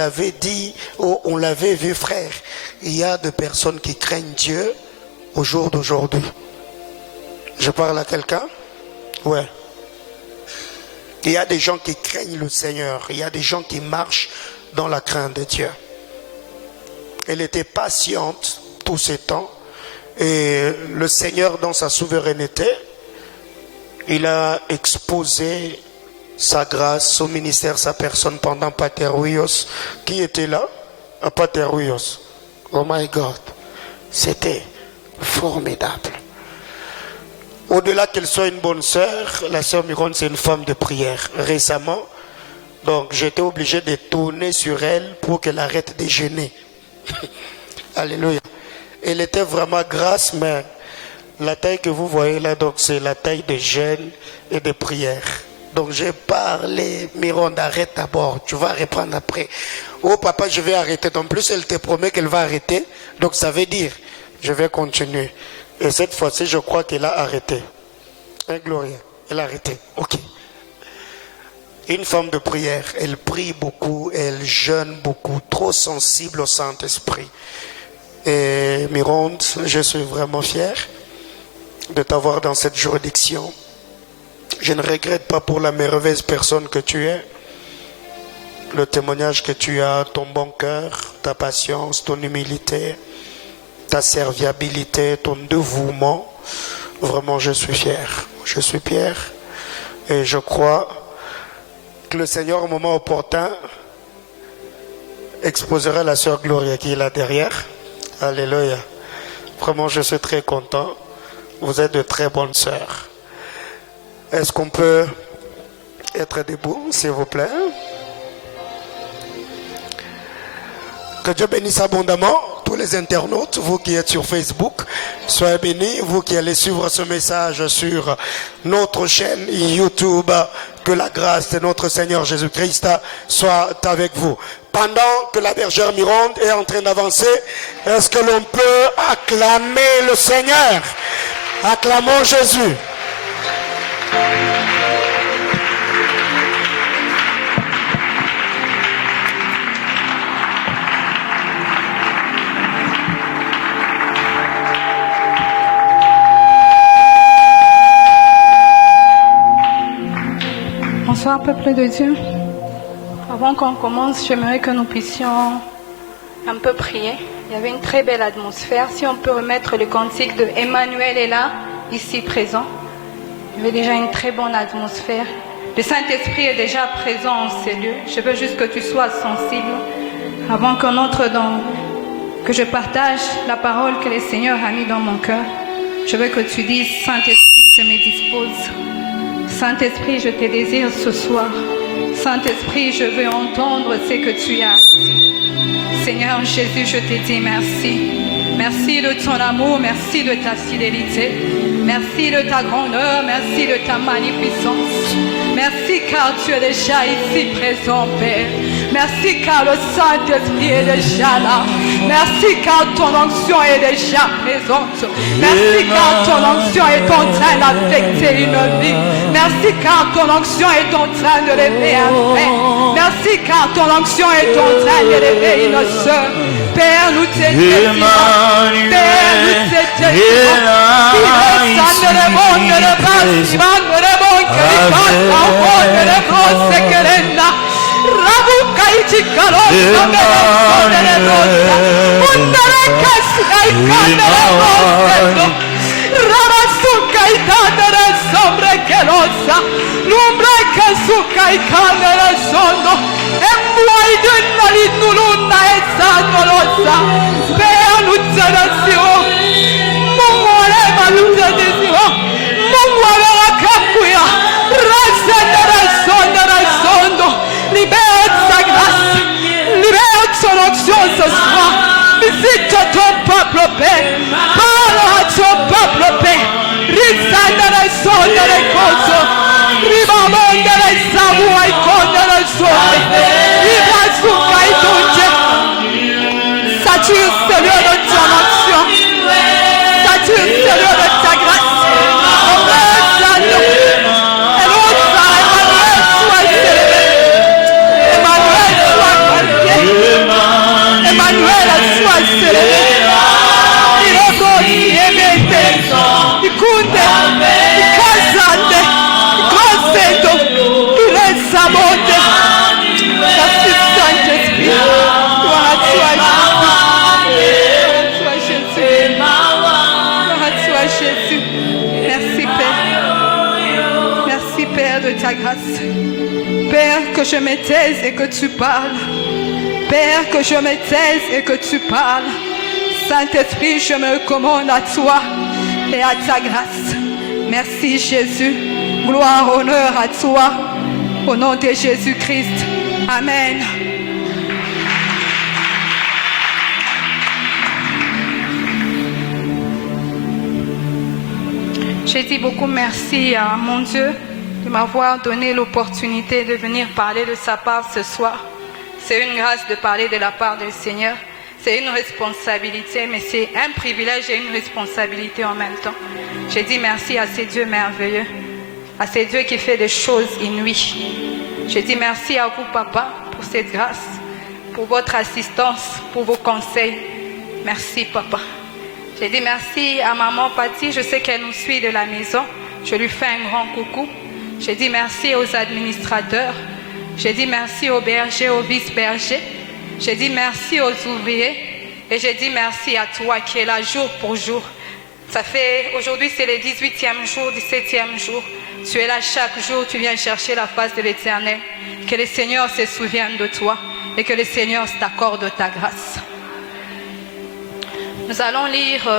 avait dit, oh, on l'avait vu, frère. Il y a des personnes qui craignent Dieu au jour d'aujourd'hui. Je parle à quelqu'un? Ouais. Il y a des gens qui craignent le Seigneur. Il y a des gens qui marchent dans la crainte de Dieu. Elle était patiente tous ces temps. Et le Seigneur, dans sa souveraineté, il a exposé sa grâce, son ministère, sa personne pendant Pater Ruios. Qui était là? À Pater Ruios. Oh my God. C'était formidable. Au-delà qu'elle soit une bonne sœur, la sœur Miron, c'est une femme de prière. Récemment, donc j'étais obligé de tourner sur elle pour qu'elle arrête de gêner. Alléluia. Elle était vraiment grasse, mais la taille que vous voyez là, donc c'est la taille de jeûne et de prière. Donc j'ai parlé, Miron, arrête d'abord, tu vas reprendre après. Oh papa, je vais arrêter. En plus, elle te promet qu'elle va arrêter. Donc ça veut dire, je vais continuer. Et cette fois-ci, je crois qu'elle a arrêté. Hein, Gloria, elle a arrêté. Ok. Une femme de prière, elle prie beaucoup, elle jeûne beaucoup, trop sensible au Saint-Esprit. Et Mironde, je suis vraiment fier de t'avoir dans cette juridiction. Je ne regrette pas pour la merveilleuse personne que tu es, le témoignage que tu as, ton bon cœur, ta patience, ton humilité, ta serviabilité, ton dévouement. Vraiment, je suis fier. Je suis fier. Et je crois que le Seigneur, au moment opportun, exposera la sœur Gloria qui est là derrière. Alléluia. Vraiment, je suis très content. Vous êtes de très bonnes sœurs. Est-ce qu'on peut être debout, s'il vous plaît? Que Dieu bénisse abondamment tous les internautes, vous qui êtes sur Facebook, soyez bénis, vous qui allez suivre ce message sur notre chaîne YouTube, que la grâce de notre Seigneur Jésus-Christ soit avec vous. Pendant que la bergère Mironde est en train d'avancer, est-ce que l'on peut acclamer le Seigneur? Acclamons Jésus. Bonsoir, peuple de Dieu. Avant qu'on commence, j'aimerais que nous puissions un peu prier. Il y avait une très belle atmosphère. Si on peut remettre le cantique de Emmanuel est là, ici présent. Il y avait déjà une très bonne atmosphère. Le Saint-Esprit est déjà présent en ces lieux. Je veux juste que tu sois sensible avant qu'on entre dans... que je partage la parole que le Seigneur a mis dans mon cœur. Je veux que tu dises, Saint-Esprit, je me dispose. Saint-Esprit, je te désire ce soir. Saint-Esprit, je veux entendre ce que tu as dit. Seigneur Jésus, je te dis merci. Merci de ton amour, merci de ta fidélité. Merci de ta grandeur, merci de ta magnificence. Merci car tu es déjà ici présent, Père. Merci car le Saint-Esprit est déjà là. Merci car ton onction est déjà présente. Merci car ton onction est en train d'affecter une vie. Merci car ton onction est en train de lever un frère. Merci car ton onction est en train de lever une soeur. Père, nous t'aimons. Père, nous ce soir, visite ton peuple, Père. Parle à ton peuple, Père. Risanda le son de l'écoute. Ribamon de la savoir et con de la soirée. Ribasuka et Dieu. Sature ce lieu de ton action. Sature ce lieu de ta grâce. Emmanuel soit célébré. Emmanuel soit glorifié. Ta grâce. Père, que je me taise et que tu parles. Père, que je me taise et que tu parles. Saint-Esprit, je me commande à toi et à ta grâce. Merci Jésus. Gloire, honneur à toi. Au nom de Jésus-Christ. Amen. J'ai dit beaucoup merci à mon Dieu de m'avoir donné l'opportunité de venir parler de sa part ce soir. C'est une grâce de parler de la part du Seigneur. C'est une responsabilité, mais c'est un privilège et une responsabilité en même temps. J'ai dit merci à ces dieux merveilleux, à ces dieux qui fait des choses inouïes. J'ai dit merci à vous, Papa, pour cette grâce, pour votre assistance, pour vos conseils. Merci, Papa. J'ai dit merci à maman Patty, je sais qu'elle nous suit de la maison. Je lui fais un grand coucou. J'ai dit merci aux administrateurs. J'ai dit merci aux bergers, aux vice-bergers. J'ai dit merci aux ouvriers. Et j'ai dit merci à toi qui es là jour pour jour. Ça fait, aujourd'hui c'est le 18e jour, 17e jour. Tu es là chaque jour, tu viens chercher la face de l'Éternel. Que le Seigneur se souvienne de toi et que le Seigneur t'accorde ta grâce. Nous allons lire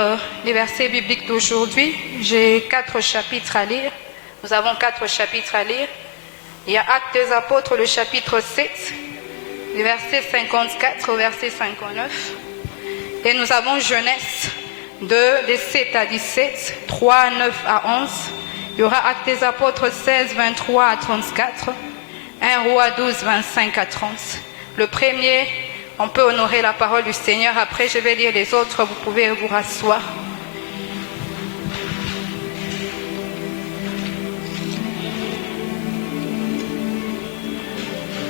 les versets bibliques d'aujourd'hui. J'ai 4 chapitres à lire. Nous avons 4 chapitres à lire. Il y a Actes des Apôtres, le chapitre 7, du verset 54 au verset 59. Et nous avons Genèse 2, de 7 à 17, 3, 9 à 11. Il y aura Actes des Apôtres 16, 23 à 34, 1 Roi 12, 25 à 30. Le premier, on peut honorer la parole du Seigneur. Après, je vais lire les autres. Vous pouvez vous rasseoir.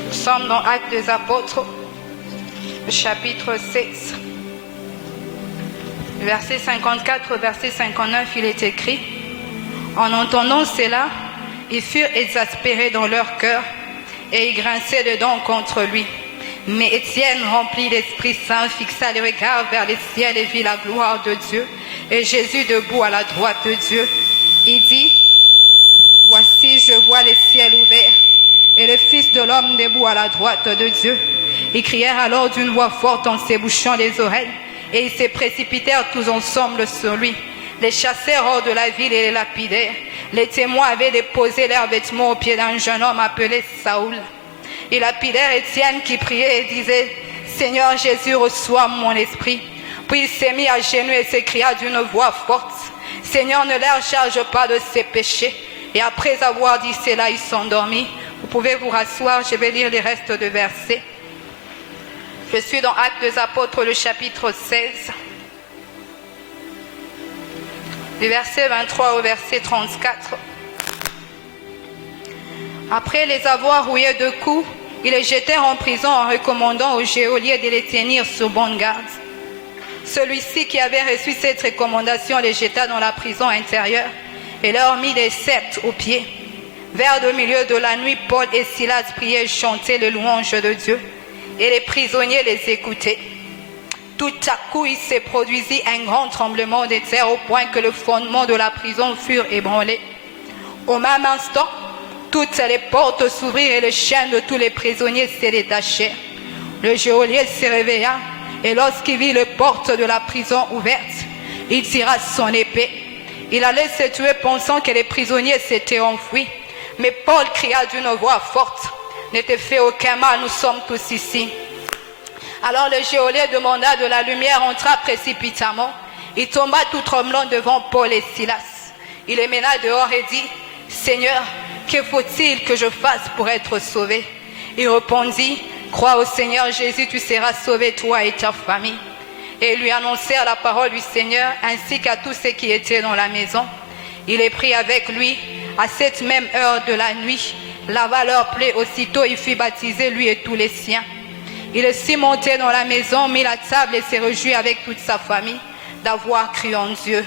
Nous sommes dans Actes des Apôtres, le chapitre 7. Verset 54 au verset 59, il est écrit: en entendant cela, ils furent exaspérés dans leur cœur et ils grinçaient des dents contre lui. Mais Étienne, rempli d'Esprit Saint, fixa les regards vers les ciels et vit la gloire de Dieu et Jésus debout à la droite de Dieu. Il dit: voici, je vois les ciels ouverts et le Fils de l'homme debout à la droite de Dieu. Ils crièrent alors d'une voix forte en s'ébouchant les oreilles, et ils se précipitèrent tous ensemble sur lui. Les chassèrent hors de la ville et les lapidèrent. Les témoins avaient déposé leurs vêtements aux pieds d'un jeune homme appelé Saoul. Ils lapidèrent Étienne qui priait et disait: Seigneur Jésus, reçois mon esprit. Puis il s'est mis à genoux et s'écria d'une voix forte: Seigneur, ne leur charge pas de ses péchés. Et après avoir dit cela, ils s'endormirent. Vous pouvez vous rasseoir, je vais lire les restes de versets. Je suis dans Actes des Apôtres, le chapitre 16, du verset 23 au verset 34. Après les avoir rouillés de coups, ils les jetèrent en prison en recommandant au geôlier de les tenir sur bonne garde. Celui-ci qui avait reçu cette recommandation les jeta dans la prison intérieure et leur mit des sceptres aux pieds. Vers le milieu de la nuit, Paul et Silas priaient et chantaient les louanges de Dieu, et les prisonniers les écoutaient. Tout à coup, il se produisit un grand tremblement de terre au point que le fondement de la prison furent ébranlés. Au même instant, toutes les portes s'ouvrirent et les chaînes de tous les prisonniers se détachèrent. Le geôlier se réveilla et lorsqu'il vit les portes de la prison ouvertes, il tira son épée. Il allait se tuer pensant que les prisonniers s'étaient enfuis. Mais Paul cria d'une voix forte: ne te fais aucun mal, nous sommes tous ici. Alors le geôlier demanda de la lumière, entra précipitamment. Il tomba tout tremblant devant Paul et Silas. Il les mena dehors et dit: Seigneur, que faut-il que je fasse pour être sauvé? Il répondit: crois au Seigneur Jésus, tu seras sauvé, toi et ta famille. Et ils lui annoncèrent la parole du Seigneur, ainsi qu'à tous ceux qui étaient dans la maison. Il les prit avec lui à cette même heure de la nuit, lava leurs plaies, aussitôt il fut baptisé, lui et tous les siens. Il est si monté dans la maison, mit la table et s'est réjoui avec toute sa famille d'avoir cru en Dieu.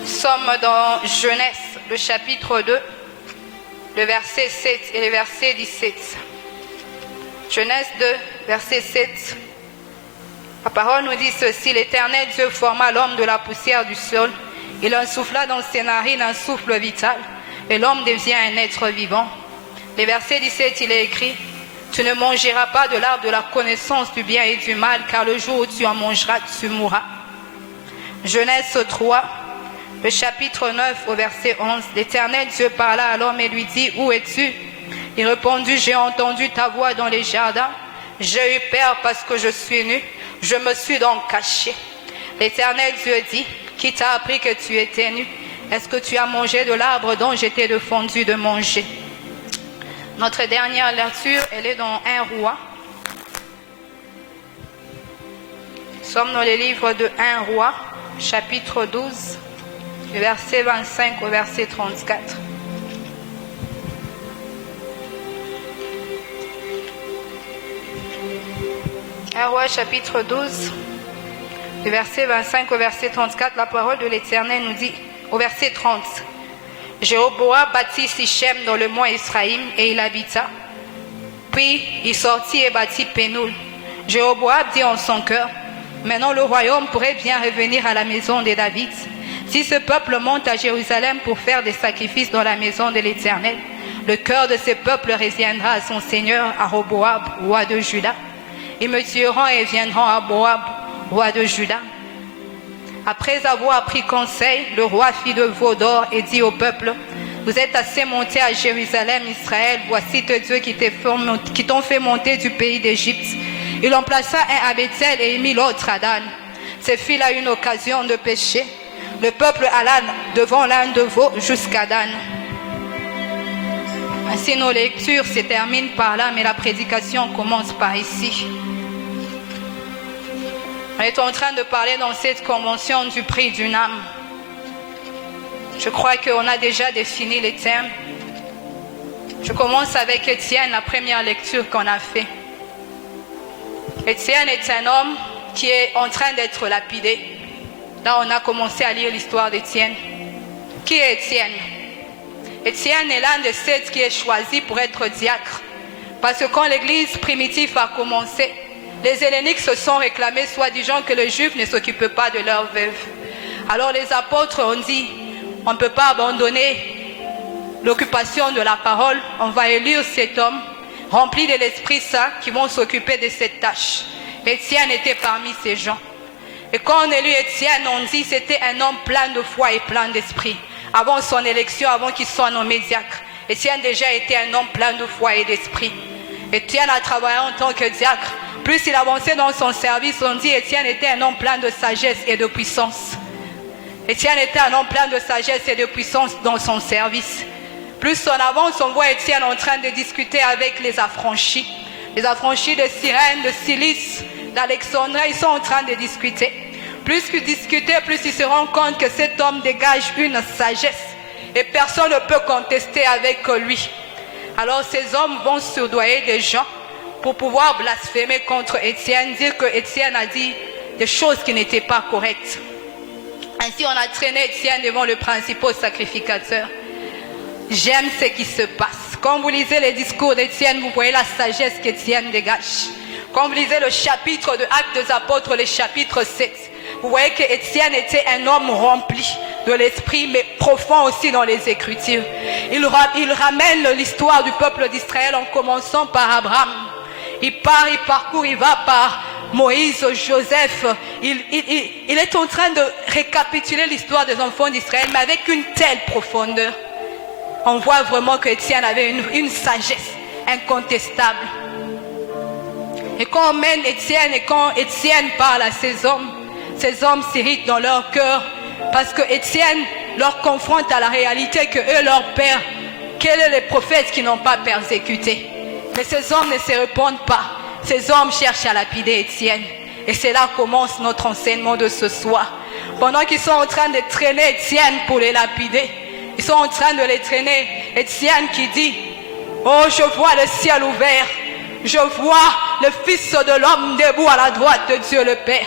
Nous sommes dans Genèse, le chapitre 2, le verset 7 et le verset 17. Genèse 2, verset 7. La parole nous dit ceci: l'Éternel Dieu forma l'homme de la poussière du sol. Il insouffla dans ses narines un souffle vital, et l'homme devient un être vivant. Le verset 17, il est écrit: tu ne mangeras pas de l'arbre de la connaissance du bien et du mal, car le jour où tu en mangeras, tu mourras. Genèse 3, le chapitre 9, au verset 11. L'Éternel Dieu parla à l'homme et lui dit: où es-tu? Il répondit: j'ai entendu ta voix dans les jardins. J'ai eu peur parce que je suis nu. Je me suis donc caché. L'Éternel Dieu dit: qui t'a appris que tu étais nu? Est-ce que tu as mangé de l'arbre dont j'étais défendu de manger? Notre dernière lecture, elle est dans 1 Roi. Nous sommes dans les livres de 1 Roi, chapitre 12, du verset 25 au verset 34. 1 Roi, chapitre 12, du verset 25 au verset 34, la parole de l'Éternel nous dit, au verset 30, Jéroboam bâtit Sichem dans le mont Ephraïm et il habita. Puis il sortit et bâtit Pénoul. Jéroboam dit en son cœur: maintenant le royaume pourrait bien revenir à la maison de David. Si ce peuple monte à Jérusalem pour faire des sacrifices dans la maison de l'Éternel, le cœur de ce peuple reviendra à son seigneur, à Roboam, roi de Juda. Ils me tueront et viendront à Boab, roi de Juda. Après avoir pris conseil, le roi fit de veau d'or et dit au peuple: vous êtes assez montés à Jérusalem, Israël, voici tes dieux qui t'ont fait monter du pays d'Égypte. Il en plaça un à Bethel et il mit l'autre à Dan. Ce fut là une occasion de péché. Le peuple alla devant l'un de veau jusqu'à Dan. Ainsi nos lectures se terminent par là, mais la prédication commence par ici. On est en train de parler dans cette convention du prix d'une âme. Je crois qu'on a déjà défini les termes. Je commence avec Étienne, la première lecture qu'on a faite. Étienne est un homme qui est en train d'être lapidé. Là, on a commencé à lire l'histoire d'Étienne. Qui est Étienne? Étienne est l'un de ceux qui est choisi pour être diacre. Parce que quand l'église primitive a commencé, les Helléniques se sont réclamés soi-disant que les Juifs ne s'occupaient pas de leurs veuves. Alors les apôtres ont dit: on ne peut pas abandonner l'occupation de la parole, on va élire cet homme rempli de l'Esprit Saint qui vont s'occuper de cette tâche. Étienne était parmi ces gens. Et quand on élit Étienne, on dit que c'était un homme plein de foi et plein d'esprit. Avant son élection, avant qu'il soit nommé diacre, Étienne déjà était un homme plein de foi et d'esprit. Étienne a travaillé en tant que diacre. Plus il avançait dans son service, on dit Étienne était un homme plein de sagesse et de puissance. Étienne était un homme plein de sagesse et de puissance dans son service. Plus on avance, on voit Étienne en train de discuter avec les affranchis. Les affranchis de Cyrène, de Cilice, d'Alexandrie, ils sont en train de discuter. Plus qu'ils discutaient, plus ils se rendent compte que cet homme dégage une sagesse. Et personne ne peut contester avec lui. Alors ces hommes vont soudoyer des gens pour pouvoir blasphémer contre Étienne, dire que Étienne a dit des choses qui n'étaient pas correctes. Ainsi, on a traîné Étienne devant le principal sacrificateur. J'aime ce qui se passe. Quand vous lisez les discours d'Étienne, vous voyez la sagesse qu'Étienne dégage. Quand vous lisez le chapitre de Actes des Apôtres, le chapitre 7, vous voyez qu'Étienne était un homme rempli de l'esprit, mais profond aussi dans les Écritures. Il ramène l'histoire du peuple d'Israël en commençant par Abraham. Il part, il parcourt, il va par Moïse, Joseph. Il est en train de récapituler l'histoire des enfants d'Israël, mais avec une telle profondeur. On voit vraiment qu'Étienne avait une sagesse incontestable. Et quand on mène Étienne et quand Étienne parle à ces hommes s'irritent dans leur cœur parce que Étienne leur confronte à la réalité que eux, leur père, quels sont les prophètes qui n'ont pas persécuté. Mais ces hommes ne se répondent pas. Ces hommes cherchent à lapider Étienne. Et c'est là commence notre enseignement de ce soir. Pendant qu'ils sont en train de traîner Étienne pour les lapider, ils sont en train de les traîner. Étienne qui dit: oh, je vois le ciel ouvert. Je vois le Fils de l'homme debout à la droite de Dieu le Père.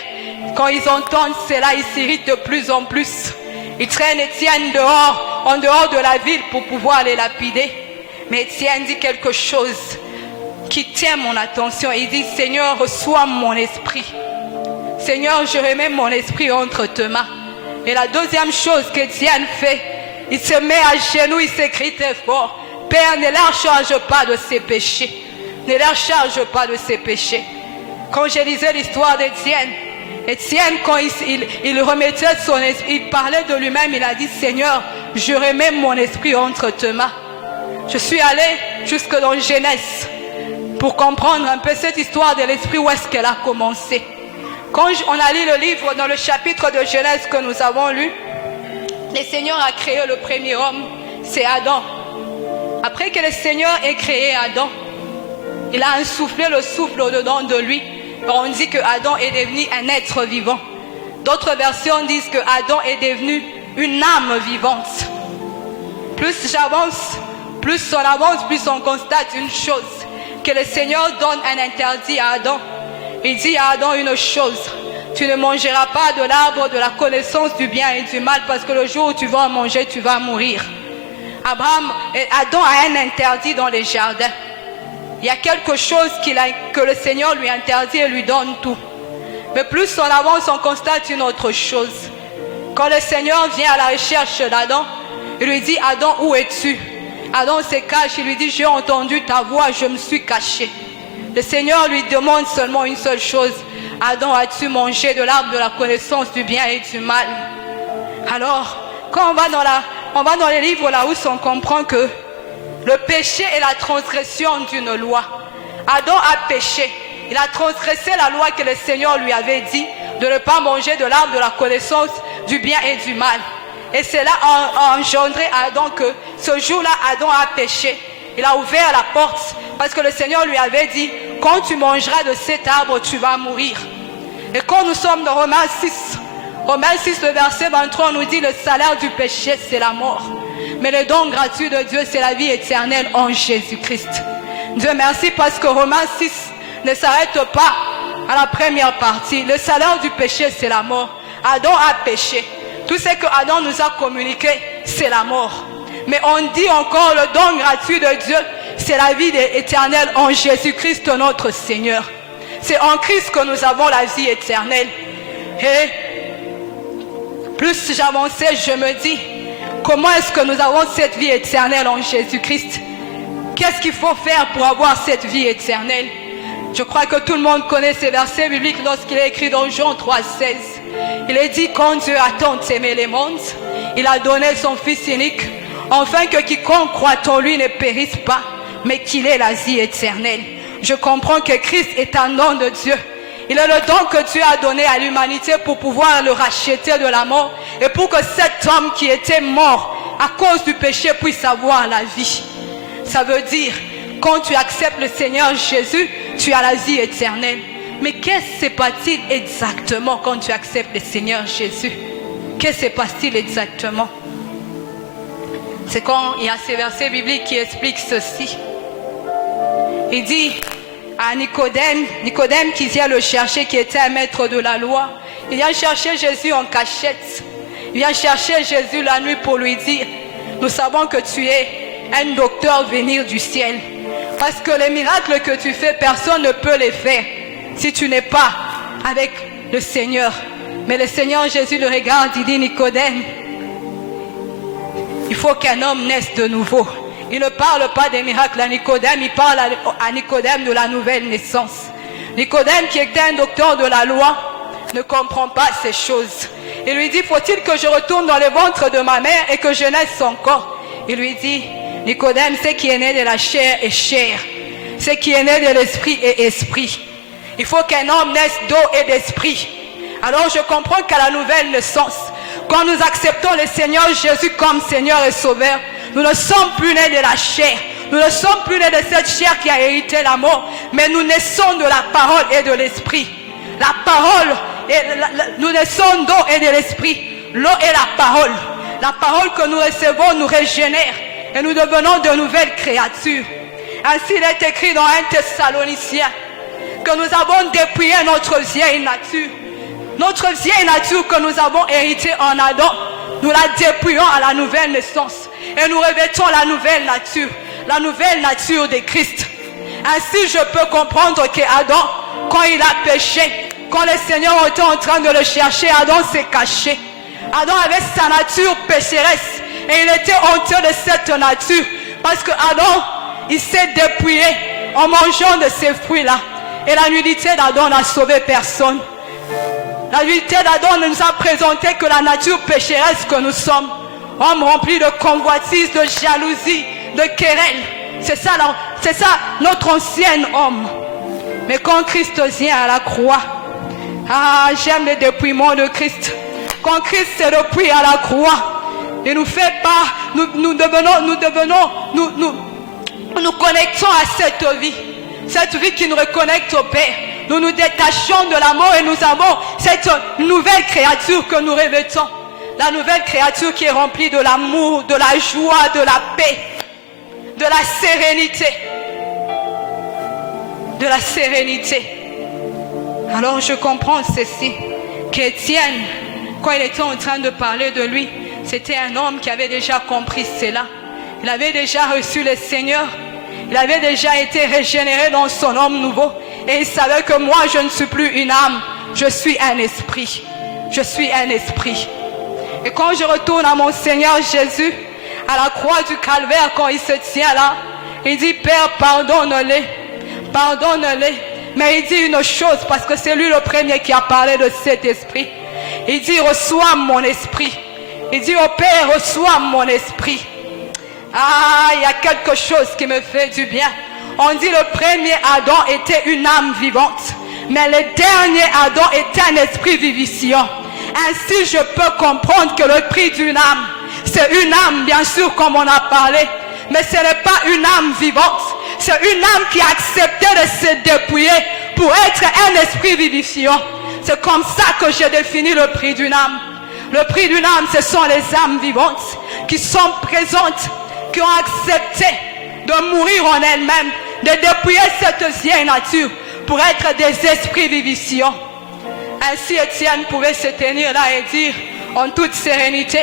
Quand ils entendent cela, ils s'irritent de plus en plus. Ils traînent Étienne dehors, en dehors de la ville pour pouvoir les lapider. Mais Étienne dit quelque chose qui tient mon attention. Il dit, Seigneur, reçois mon esprit. Seigneur, je remets mon esprit entre tes mains. Et la deuxième chose qu'Étienne fait, il se met à genoux, il s'écrie très fort, Père, ne leur charge pas de ses péchés. Ne leur charge pas de ses péchés. Quand je lisais l'histoire d'Étienne, Étienne, quand il remettait son esprit, il parlait de lui-même, il a dit, Seigneur, je remets mon esprit entre tes mains. Je suis allé jusque dans Genèse pour comprendre un peu cette histoire de l'esprit, où est-ce qu'elle a commencé. Quand on a lu le livre, dans le chapitre de Genèse que nous avons lu, le Seigneur a créé le premier homme, c'est Adam. Après que le Seigneur ait créé Adam, il a insoufflé le souffle au-dedans de lui. On dit que Adam est devenu un être vivant. D'autres versions disent que Adam est devenu une âme vivante. Plus j'avance, plus on avance, plus on constate une chose, que le Seigneur donne un interdit à Adam. Il dit à Adam une chose, tu ne mangeras pas de l'arbre de la connaissance du bien et du mal, parce que le jour où tu vas en manger, tu vas mourir. Adam a un interdit dans les jardins. Il y a quelque chose que le Seigneur lui interdit et lui donne tout. Mais plus on avance, on constate une autre chose. Quand le Seigneur vient à la recherche d'Adam, il lui dit, Adam, où es-tu? Adam se cache, il lui dit, j'ai entendu ta voix, je me suis caché. Le Seigneur lui demande seulement une seule chose. Adam, as-tu mangé de l'arbre de la connaissance du bien et du mal? Alors, quand on va dans les livres là où on comprend que le péché est la transgression d'une loi. Adam a péché. Il a transgressé la loi que le Seigneur lui avait dit de ne pas manger de l'arbre de la connaissance du bien et du mal. Et cela a engendré à Adam que ce jour-là, Adam a péché. Il a ouvert la porte parce que le Seigneur lui avait dit, quand tu mangeras de cet arbre, tu vas mourir. Et quand nous sommes dans Romains 6, le verset 23 nous dit, le salaire du péché, c'est la mort. Mais le don gratuit de Dieu, c'est la vie éternelle en Jésus-Christ. Dieu merci parce que Romains 6 ne s'arrête pas à la première partie. Le salaire du péché, c'est la mort. Adam a péché. Tout ce que Adam nous a communiqué, c'est la mort. Mais on dit encore le don gratuit de Dieu, c'est la vie éternelle en Jésus-Christ notre Seigneur. C'est en Christ que nous avons la vie éternelle. Et plus j'avançais, je me dis, comment est-ce que nous avons cette vie éternelle en Jésus-Christ? Qu'est-ce qu'il faut faire pour avoir cette vie éternelle? Je crois que tout le monde connaît ces versets bibliques lorsqu'il est écrit dans Jean 3,16. Il est dit, quand Dieu a tant aimé les mondes, il a donné son Fils unique, afin que quiconque croit en lui ne périsse pas, mais qu'il ait la vie éternelle. Je comprends que Christ est un don de Dieu. Il est le don que Dieu a donné à l'humanité pour pouvoir le racheter de la mort et pour que cet homme qui était mort à cause du péché puisse avoir la vie. Ça veut dire, quand tu acceptes le Seigneur Jésus, tu as la vie éternelle. Mais qu'est-ce qui se passe-t-il exactement quand tu acceptes le Seigneur Jésus? Qu'est-ce qui se passe-t-il exactement? C'est quand il y a ces versets bibliques qui expliquent ceci. Il dit à Nicodème qui vient le chercher, qui était un maître de la loi, il vient chercher Jésus en cachette. Il vient chercher Jésus la nuit pour lui dire, nous savons que tu es un docteur venir du ciel. Parce que les miracles que tu fais, personne ne peut les faire si tu n'es pas avec le Seigneur. Mais le Seigneur Jésus le regarde, il dit, Nicodème, il faut qu'un homme naisse de nouveau. Il ne parle pas des miracles à Nicodème, il parle à Nicodème de la nouvelle naissance. Nicodème, qui était un docteur de la loi, ne comprend pas ces choses. Il lui dit, faut-il que je retourne dans le ventre de ma mère et que je naisse encore? Il lui dit, Nicodème, ce qui est né de la chair est chair. Ce qui est né de l'esprit est esprit. Il faut qu'un homme naisse d'eau et d'esprit. Alors je comprends qu'à la nouvelle naissance, quand nous acceptons le Seigneur Jésus comme Seigneur et Sauveur, nous ne sommes plus nés de la chair. Nous ne sommes plus nés de cette chair qui a hérité la mort, mais nous naissons de la parole et de l'esprit. La parole, nous naissons d'eau et de l'esprit. L'eau est la parole. La parole que nous recevons nous régénère et nous devenons de nouvelles créatures. Ainsi il est écrit dans 1 Thessaloniciens que nous avons dépouillé notre vieille nature. Notre vieille nature que nous avons héritée en Adam, nous la dépouillons à la nouvelle naissance. Et nous revêtons la nouvelle nature de Christ. Ainsi je peux comprendre qu'Adam, quand il a péché, quand le Seigneur était en train de le chercher, Adam s'est caché. Adam avait sa nature pécheresse et il était honteux de cette nature parce que Adam, il s'est dépouillé en mangeant de ces fruits-là. Et la nudité d'Adam n'a sauvé personne. La nudité d'Adam nous a présenté que la nature pécheresse que nous sommes, hommes remplis de convoitise, de jalousie, de querelle. C'est ça notre ancien homme. Mais quand Christ vient à la croix, j'aime le dépouillement de Christ. Quand Christ se dépouille à la croix, il nous fait part, nous connectons à cette vie qui nous reconnecte au Père. Nous nous détachons de la mort et nous avons cette nouvelle créature que nous revêtons. La nouvelle créature qui est remplie de l'amour, de la joie, de la paix, de la sérénité. De la sérénité. Alors je comprends ceci, qu'Étienne, quand il était en train de parler de lui, c'était un homme qui avait déjà compris cela. Il avait déjà reçu le Seigneur. Il avait déjà été régénéré dans son homme nouveau. Et il savait que moi, je ne suis plus une âme. Je suis un esprit. Je suis un esprit. Et quand je retourne à mon Seigneur Jésus, à la croix du Calvaire, quand il se tient là, il dit, Père, pardonne-les. Pardonne-les. Mais il dit une chose, parce que c'est lui le premier qui a parlé de cet esprit. Il dit, reçois mon esprit. Il dit au Père, reçois mon esprit. Il y a quelque chose qui me fait du bien. On dit le premier Adam était une âme vivante, mais le dernier Adam était un esprit vivifiant. Ainsi je peux comprendre que le prix d'une âme, c'est une âme bien sûr comme on a parlé, mais ce n'est pas une âme vivante. C'est une âme qui a accepté de se dépouiller pour être un esprit vivifiant. C'est comme ça que j'ai défini le prix d'une âme. Le prix d'une âme, ce sont les âmes vivantes qui sont présentes, qui ont accepté de mourir en elles-mêmes, de dépouiller cette vieille nature pour être des esprits vivifiants. Ainsi Étienne pouvait se tenir là et dire en toute sérénité,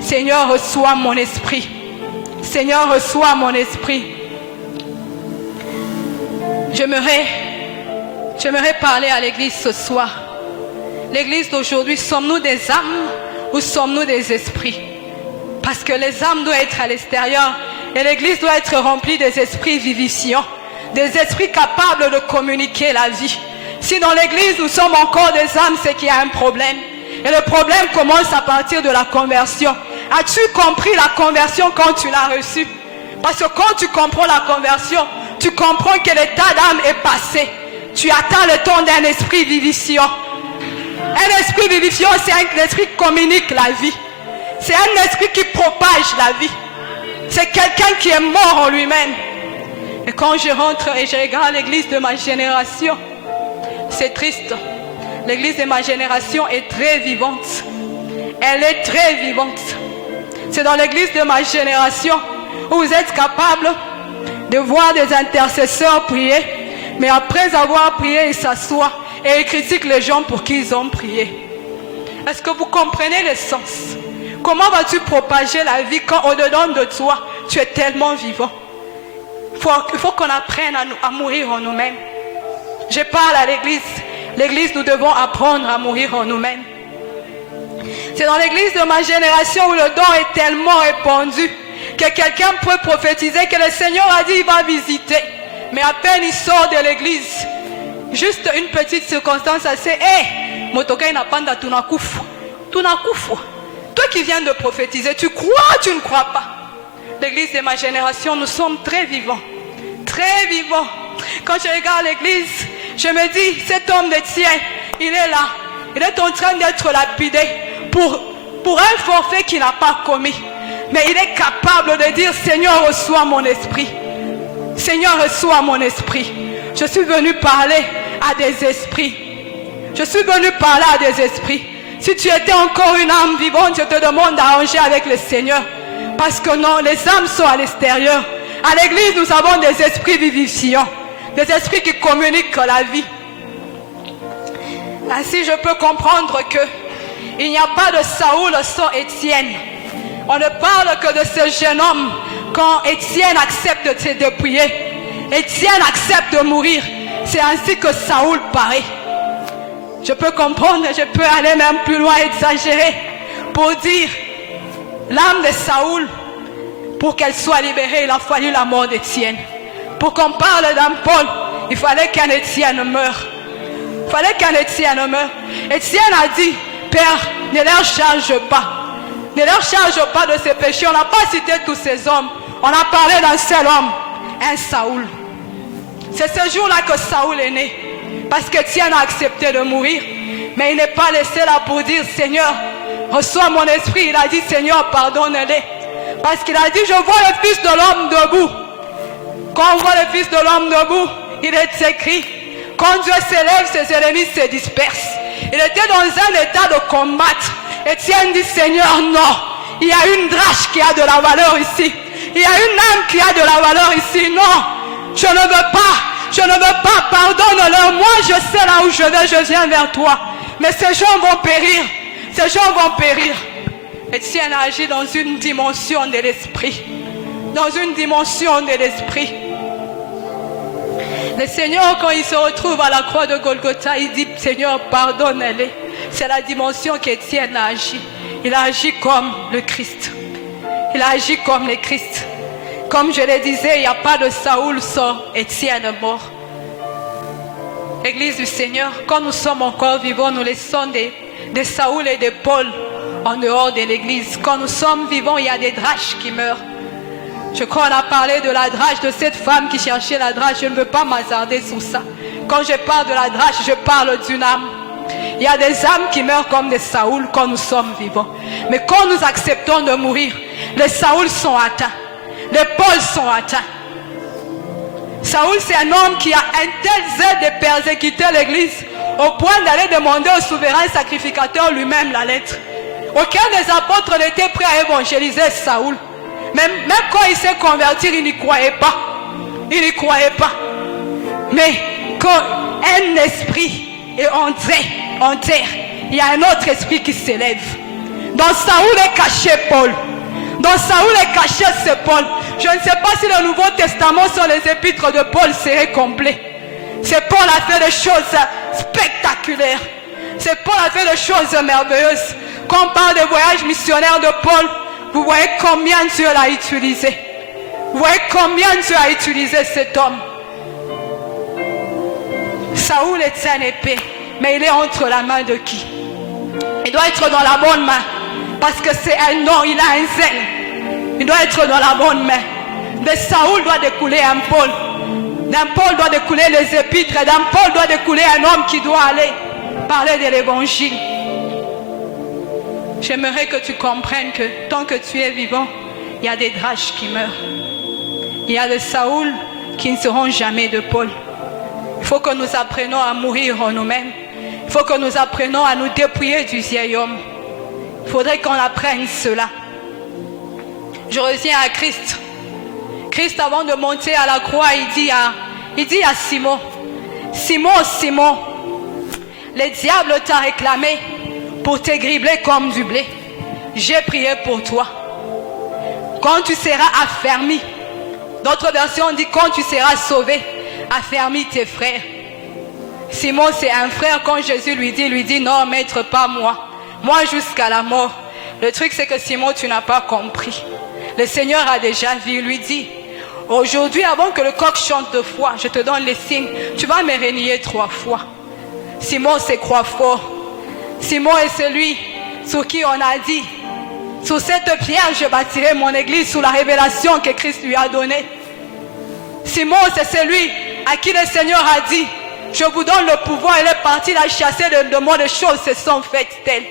Seigneur, reçois mon esprit. Seigneur, reçois mon esprit. J'aimerais parler à l'église ce soir. L'église d'aujourd'hui, sommes-nous des âmes ou sommes-nous des esprits? Parce que les âmes doivent être à l'extérieur et l'église doit être remplie des esprits vivifiants, des esprits capables de communiquer la vie. Si dans l'église nous sommes encore des âmes, c'est qu'il y a un problème. Et le problème commence à partir de la conversion. As-tu compris la conversion quand tu l'as reçue? Parce que quand tu comprends la conversion, tu comprends que l'état d'âme est passé. Tu attends le temps d'un esprit vivifiant. Un esprit vivifiant, c'est un esprit qui communique la vie. C'est un esprit qui propage la vie. C'est quelqu'un qui est mort en lui-même. Et quand je rentre et je regarde l'église de ma génération, c'est triste. L'église de ma génération est très vivante. Elle est très vivante. C'est dans l'église de ma génération où vous êtes capable de voir des intercesseurs prier, mais après avoir prié, ils s'assoient et ils critiquent les gens pour qui ils ont prié. Est-ce que vous comprenez le sens? Comment vas-tu propager la vie quand au-dedans de toi, tu es tellement vivant? Il faut qu'on apprenne à mourir en nous-mêmes. Je parle à l'église. L'église, nous devons apprendre à mourir en nous-mêmes. C'est dans l'église de ma génération où le don est tellement répandu que quelqu'un peut prophétiser que le Seigneur a dit qu'il va visiter. Mais à peine il sort de l'église, juste une petite circonstance assez, motoka n'a pas tunakufu. Toi qui viens de prophétiser, tu crois ou tu ne crois pas? L'église de ma génération, nous sommes très vivants. Très vivants. Quand je regarde l'église, je me dis, cet homme de tien, il est là. Il est en train d'être lapidé pour un forfait qu'il n'a pas commis. Mais il est capable de dire, Seigneur, reçois mon esprit. Seigneur, reçois mon esprit. Je suis venu parler à des esprits. Je suis venu parler à des esprits. Si tu étais encore une âme vivante, je te demande d'arranger avec le Seigneur. Parce que non, les âmes sont à l'extérieur. À l'église, nous avons des esprits vivifiants, des esprits qui communiquent la vie. Ainsi, je peux comprendre que il n'y a pas de Saoul sans Étienne. On ne parle que de ce jeune homme quand Étienne accepte de se dépouiller. Étienne accepte de mourir. C'est ainsi que Saoul paraît. Je peux comprendre, je peux aller même plus loin, exagérer, pour dire l'âme de Saoul, pour qu'elle soit libérée, il a fallu la mort d'Étienne. Pour qu'on parle d'un Paul, il fallait qu'un Étienne meure. Il fallait qu'un Étienne meure. Étienne a dit, Père, ne leur charge pas. Ne leur charge pas de ces péchés. On n'a pas cité tous ces hommes. On a parlé d'un seul homme, un Saoul. C'est ce jour-là que Saoul est né. Parce qu'Étienne a accepté de mourir. Mais il n'est pas laissé là pour dire, Seigneur, reçois mon esprit. Il a dit, Seigneur, pardonne-les. Parce qu'il a dit, je vois le Fils de l'homme debout. Quand on voit le Fils de l'homme debout, il est écrit, quand Dieu s'élève, ses ennemis se dispersent. Il était dans un état de combattre. Étienne dit, Seigneur, non. Il y a une drache qui a de la valeur ici. Il y a une âme qui a de la valeur ici. Non, je ne veux pas. Je ne veux pas. Pardonne-leur. Moi, je sais là où je vais. Je viens vers toi. Mais ces gens vont périr. Ces gens vont périr. Étienne a agi dans une dimension de l'esprit. Dans une dimension de l'esprit. Le Seigneur, quand il se retrouve à la croix de Golgotha, il dit, Seigneur, pardonne-les. C'est la dimension qu'Étienne a agi. Il a agi comme le Christ. Il a agi comme le Christ. Comme je le disais, il n'y a pas de Saoul sans Étienne mort. Église du Seigneur, quand nous sommes encore vivants, nous laissons des Saoul et des Paul en dehors de l'église. Quand nous sommes vivants, il y a des draches qui meurent. Je crois qu'on a parlé de la drache, de cette femme qui cherchait la drache. Je ne veux pas m'hasarder sur ça. Quand je parle de la drache, je parle d'une âme. Il y a des âmes qui meurent comme des Saoul quand nous sommes vivants. Mais quand nous acceptons de mourir, les Saoul sont atteints. Les Paul sont atteints. Saoul, c'est un homme qui a un tel zèle de persécuter l'église au point d'aller demander au souverain sacrificateur lui-même la lettre. Aucun des apôtres n'était prêt à évangéliser Saoul. Même quand il s'est converti, il n'y croyait pas. Il n'y croyait pas. Mais quand un esprit est en terre, il y a un autre esprit qui s'élève. Dans Saoul est caché Paul. Dans Saoul est caché ce Paul. Je ne sais pas si le Nouveau Testament sur les épîtres de Paul serait complet. Ce Paul a fait des choses spectaculaires. Ce Paul a fait des choses merveilleuses. Quand on parle des voyages missionnaires de Paul, vous voyez combien Dieu l'a utilisé. Vous voyez combien Dieu a utilisé cet homme. Saoul est un épée, mais il est entre la main de qui? Il doit être dans la bonne main. Parce que c'est un nom, il a un zèle. Il doit être dans la bonne main. De Saoul doit découler un Paul. D'un Paul doit découler les épîtres. D'un Paul doit découler un homme qui doit aller parler de l'évangile. J'aimerais que tu comprennes que tant que tu es vivant, il y a des draches qui meurent. Il y a des Saoul qui ne seront jamais de Paul. Il faut que nous apprenions à mourir en nous-mêmes. Il faut que nous apprenions à nous dépouiller du vieil homme. Il faudrait qu'on apprenne cela. Je reviens à Christ. Christ, avant de monter à la croix, il dit à Simon, Simon, Simon, le diable t'a réclamé pour te gribler comme du blé. J'ai prié pour toi. Quand tu seras affermi, d'autres versions disent quand tu seras sauvé, affermis tes frères. Simon, c'est un frère. Quand Jésus lui dit non, maître, pas moi. Moi jusqu'à la mort. Le truc, c'est que Simon, tu n'as pas compris. Le Seigneur a déjà vu, il lui dit, aujourd'hui, avant que le coq chante 2 fois, je te donne les signes, tu vas me renier 3 fois. Simon se croit fort. Simon est celui sur qui on a dit, sur cette pierre, je bâtirai mon église, sous la révélation que Christ lui a donnée. Simon, c'est celui à qui le Seigneur a dit, je vous donne le pouvoir. Il est parti la chasser de moi, les choses se sont faites telles.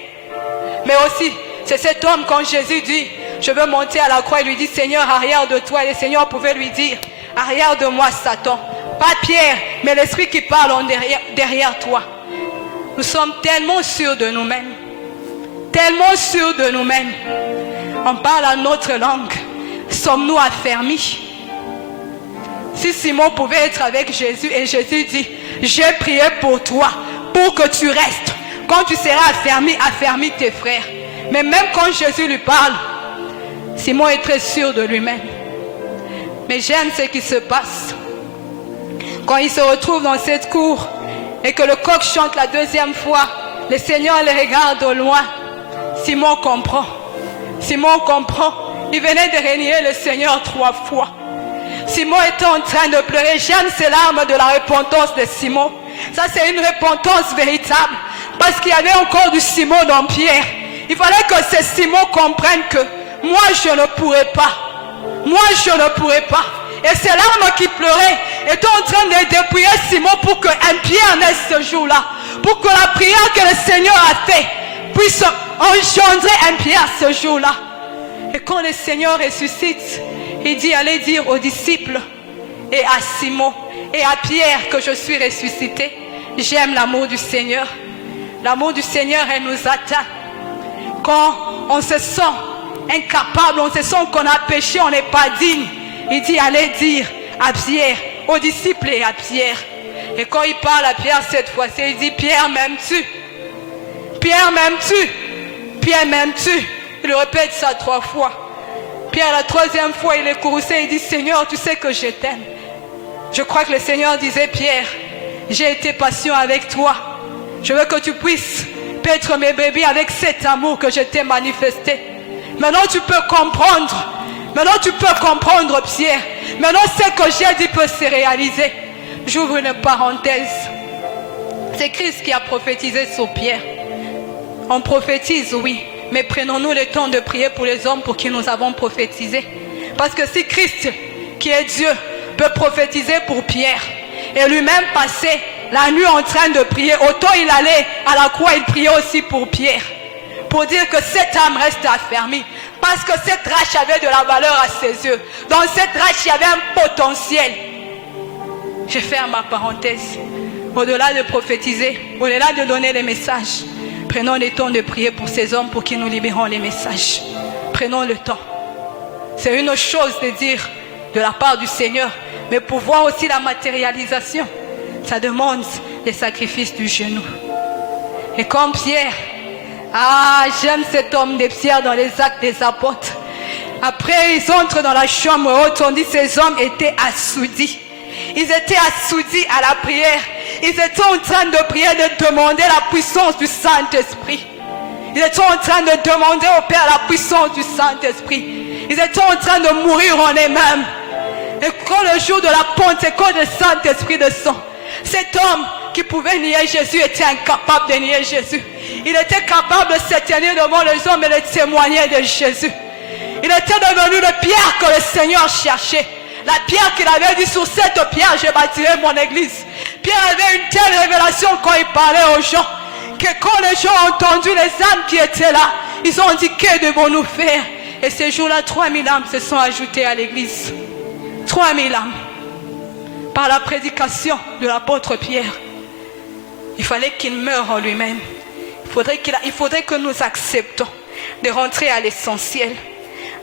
Mais aussi, c'est cet homme, quand Jésus dit, je veux monter à la croix, il lui dit, Seigneur, arrière de toi. Et le Seigneur pouvait lui dire, arrière de moi, Satan. Pas Pierre, mais l'esprit qui parle derrière toi. Nous sommes tellement sûrs de nous-mêmes. Tellement sûrs de nous-mêmes. On parle à notre langue. Sommes-nous affermis? si Simon pouvait être avec Jésus et Jésus dit, j'ai prié pour toi, pour que tu restes. Quand tu seras affermi tes frères. Mais même quand Jésus lui parle, Simon est très sûr de lui-même. Mais j'aime ce qui se passe. Quand il se retrouve dans cette cour et que le coq chante la deuxième fois, le Seigneur le regarde au loin. Simon comprend. Simon comprend. Il venait de renier le Seigneur 3 fois. Simon était en train de pleurer. J'aime ces larmes de la repentance de Simon. Ça, c'est une repentance véritable. Parce qu'il y avait encore du Simon dans Pierre. Il fallait que ce Simon comprenne que moi, je ne pourrais pas. Moi, je ne pourrais pas. Et ces larmes qui pleuraient étaient en train de dépouiller Simon pour qu'un Pierre naisse ce jour-là. Pour que la prière que le Seigneur a fait puisse engendrer un Pierre ce jour-là. Et quand le Seigneur ressuscite, il dit, allez dire aux disciples et à Simon et à Pierre que je suis ressuscité. J'aime l'amour du Seigneur. L'amour du Seigneur, elle nous atteint. Quand on se sent incapable, on se sent qu'on a péché, on n'est pas digne. Il dit, allez dire à Pierre, aux disciples et à Pierre. Et quand il parle à Pierre cette fois-ci, il dit, Pierre, m'aimes-tu? Pierre, m'aimes-tu? Pierre, m'aimes-tu? Il répète ça 3 fois. Pierre, la 3e fois, il est courroucé, il dit, Seigneur, tu sais que je t'aime. Je crois que le Seigneur disait, Pierre, j'ai été patient avec toi. Je veux que tu puisses paître mes bébés avec cet amour que je t'ai manifesté. Maintenant, tu peux comprendre. Maintenant, tu peux comprendre, Pierre. Maintenant, ce que j'ai dit peut se réaliser. J'ouvre une parenthèse. C'est Christ qui a prophétisé sur Pierre. On prophétise, oui. Mais prenons-nous le temps de prier pour les hommes pour qui nous avons prophétisé. Parce que si Christ, qui est Dieu, peut prophétiser pour Pierre, et lui-même passer la nuit en train de prier, autant il allait à la croix, il priait aussi pour Pierre. Pour dire que cette âme reste affermie. Parce que cette rage avait de la valeur à ses yeux. Dans cette rage, il y avait un potentiel. Je ferme ma parenthèse. Au-delà de prophétiser, au-delà de donner les messages, prenons le temps de prier pour ces hommes pour qui nous libérons les messages. Prenons le temps. C'est une chose de dire de la part du Seigneur, mais pour voir aussi la matérialisation, ça demande les sacrifices du genou. Et comme Pierre, j'aime cet homme de Pierre dans les Actes des Apôtres. Après, ils entrent dans la chambre haute, on dit que ces hommes étaient assourdis. Ils étaient assourdis à la prière. Ils étaient en train de prier, de demander la puissance du Saint-Esprit. Ils étaient en train de demander au Père la puissance du Saint-Esprit. Ils étaient en train de mourir en eux-mêmes. Et quand le jour de la Pentecôte, le Saint-Esprit descend, cet homme qui pouvait nier Jésus était incapable de nier Jésus. Il était capable de se tenir devant les hommes et de témoigner de Jésus. Il était devenu le pierre que le Seigneur cherchait. La pierre qu'il avait dit, sur cette pierre je bâtirai mon église. Pierre avait une telle révélation quand il parlait aux gens, que quand les gens ont entendu les âmes qui étaient là, ils ont dit, que devons-nous faire? Et ces jours-là, 3000 âmes se sont ajoutées à l'église. 3000 âmes. Par la prédication de l'apôtre Pierre. Il fallait qu'il meure en lui-même. Il faudrait que nous acceptons de rentrer à l'essentiel,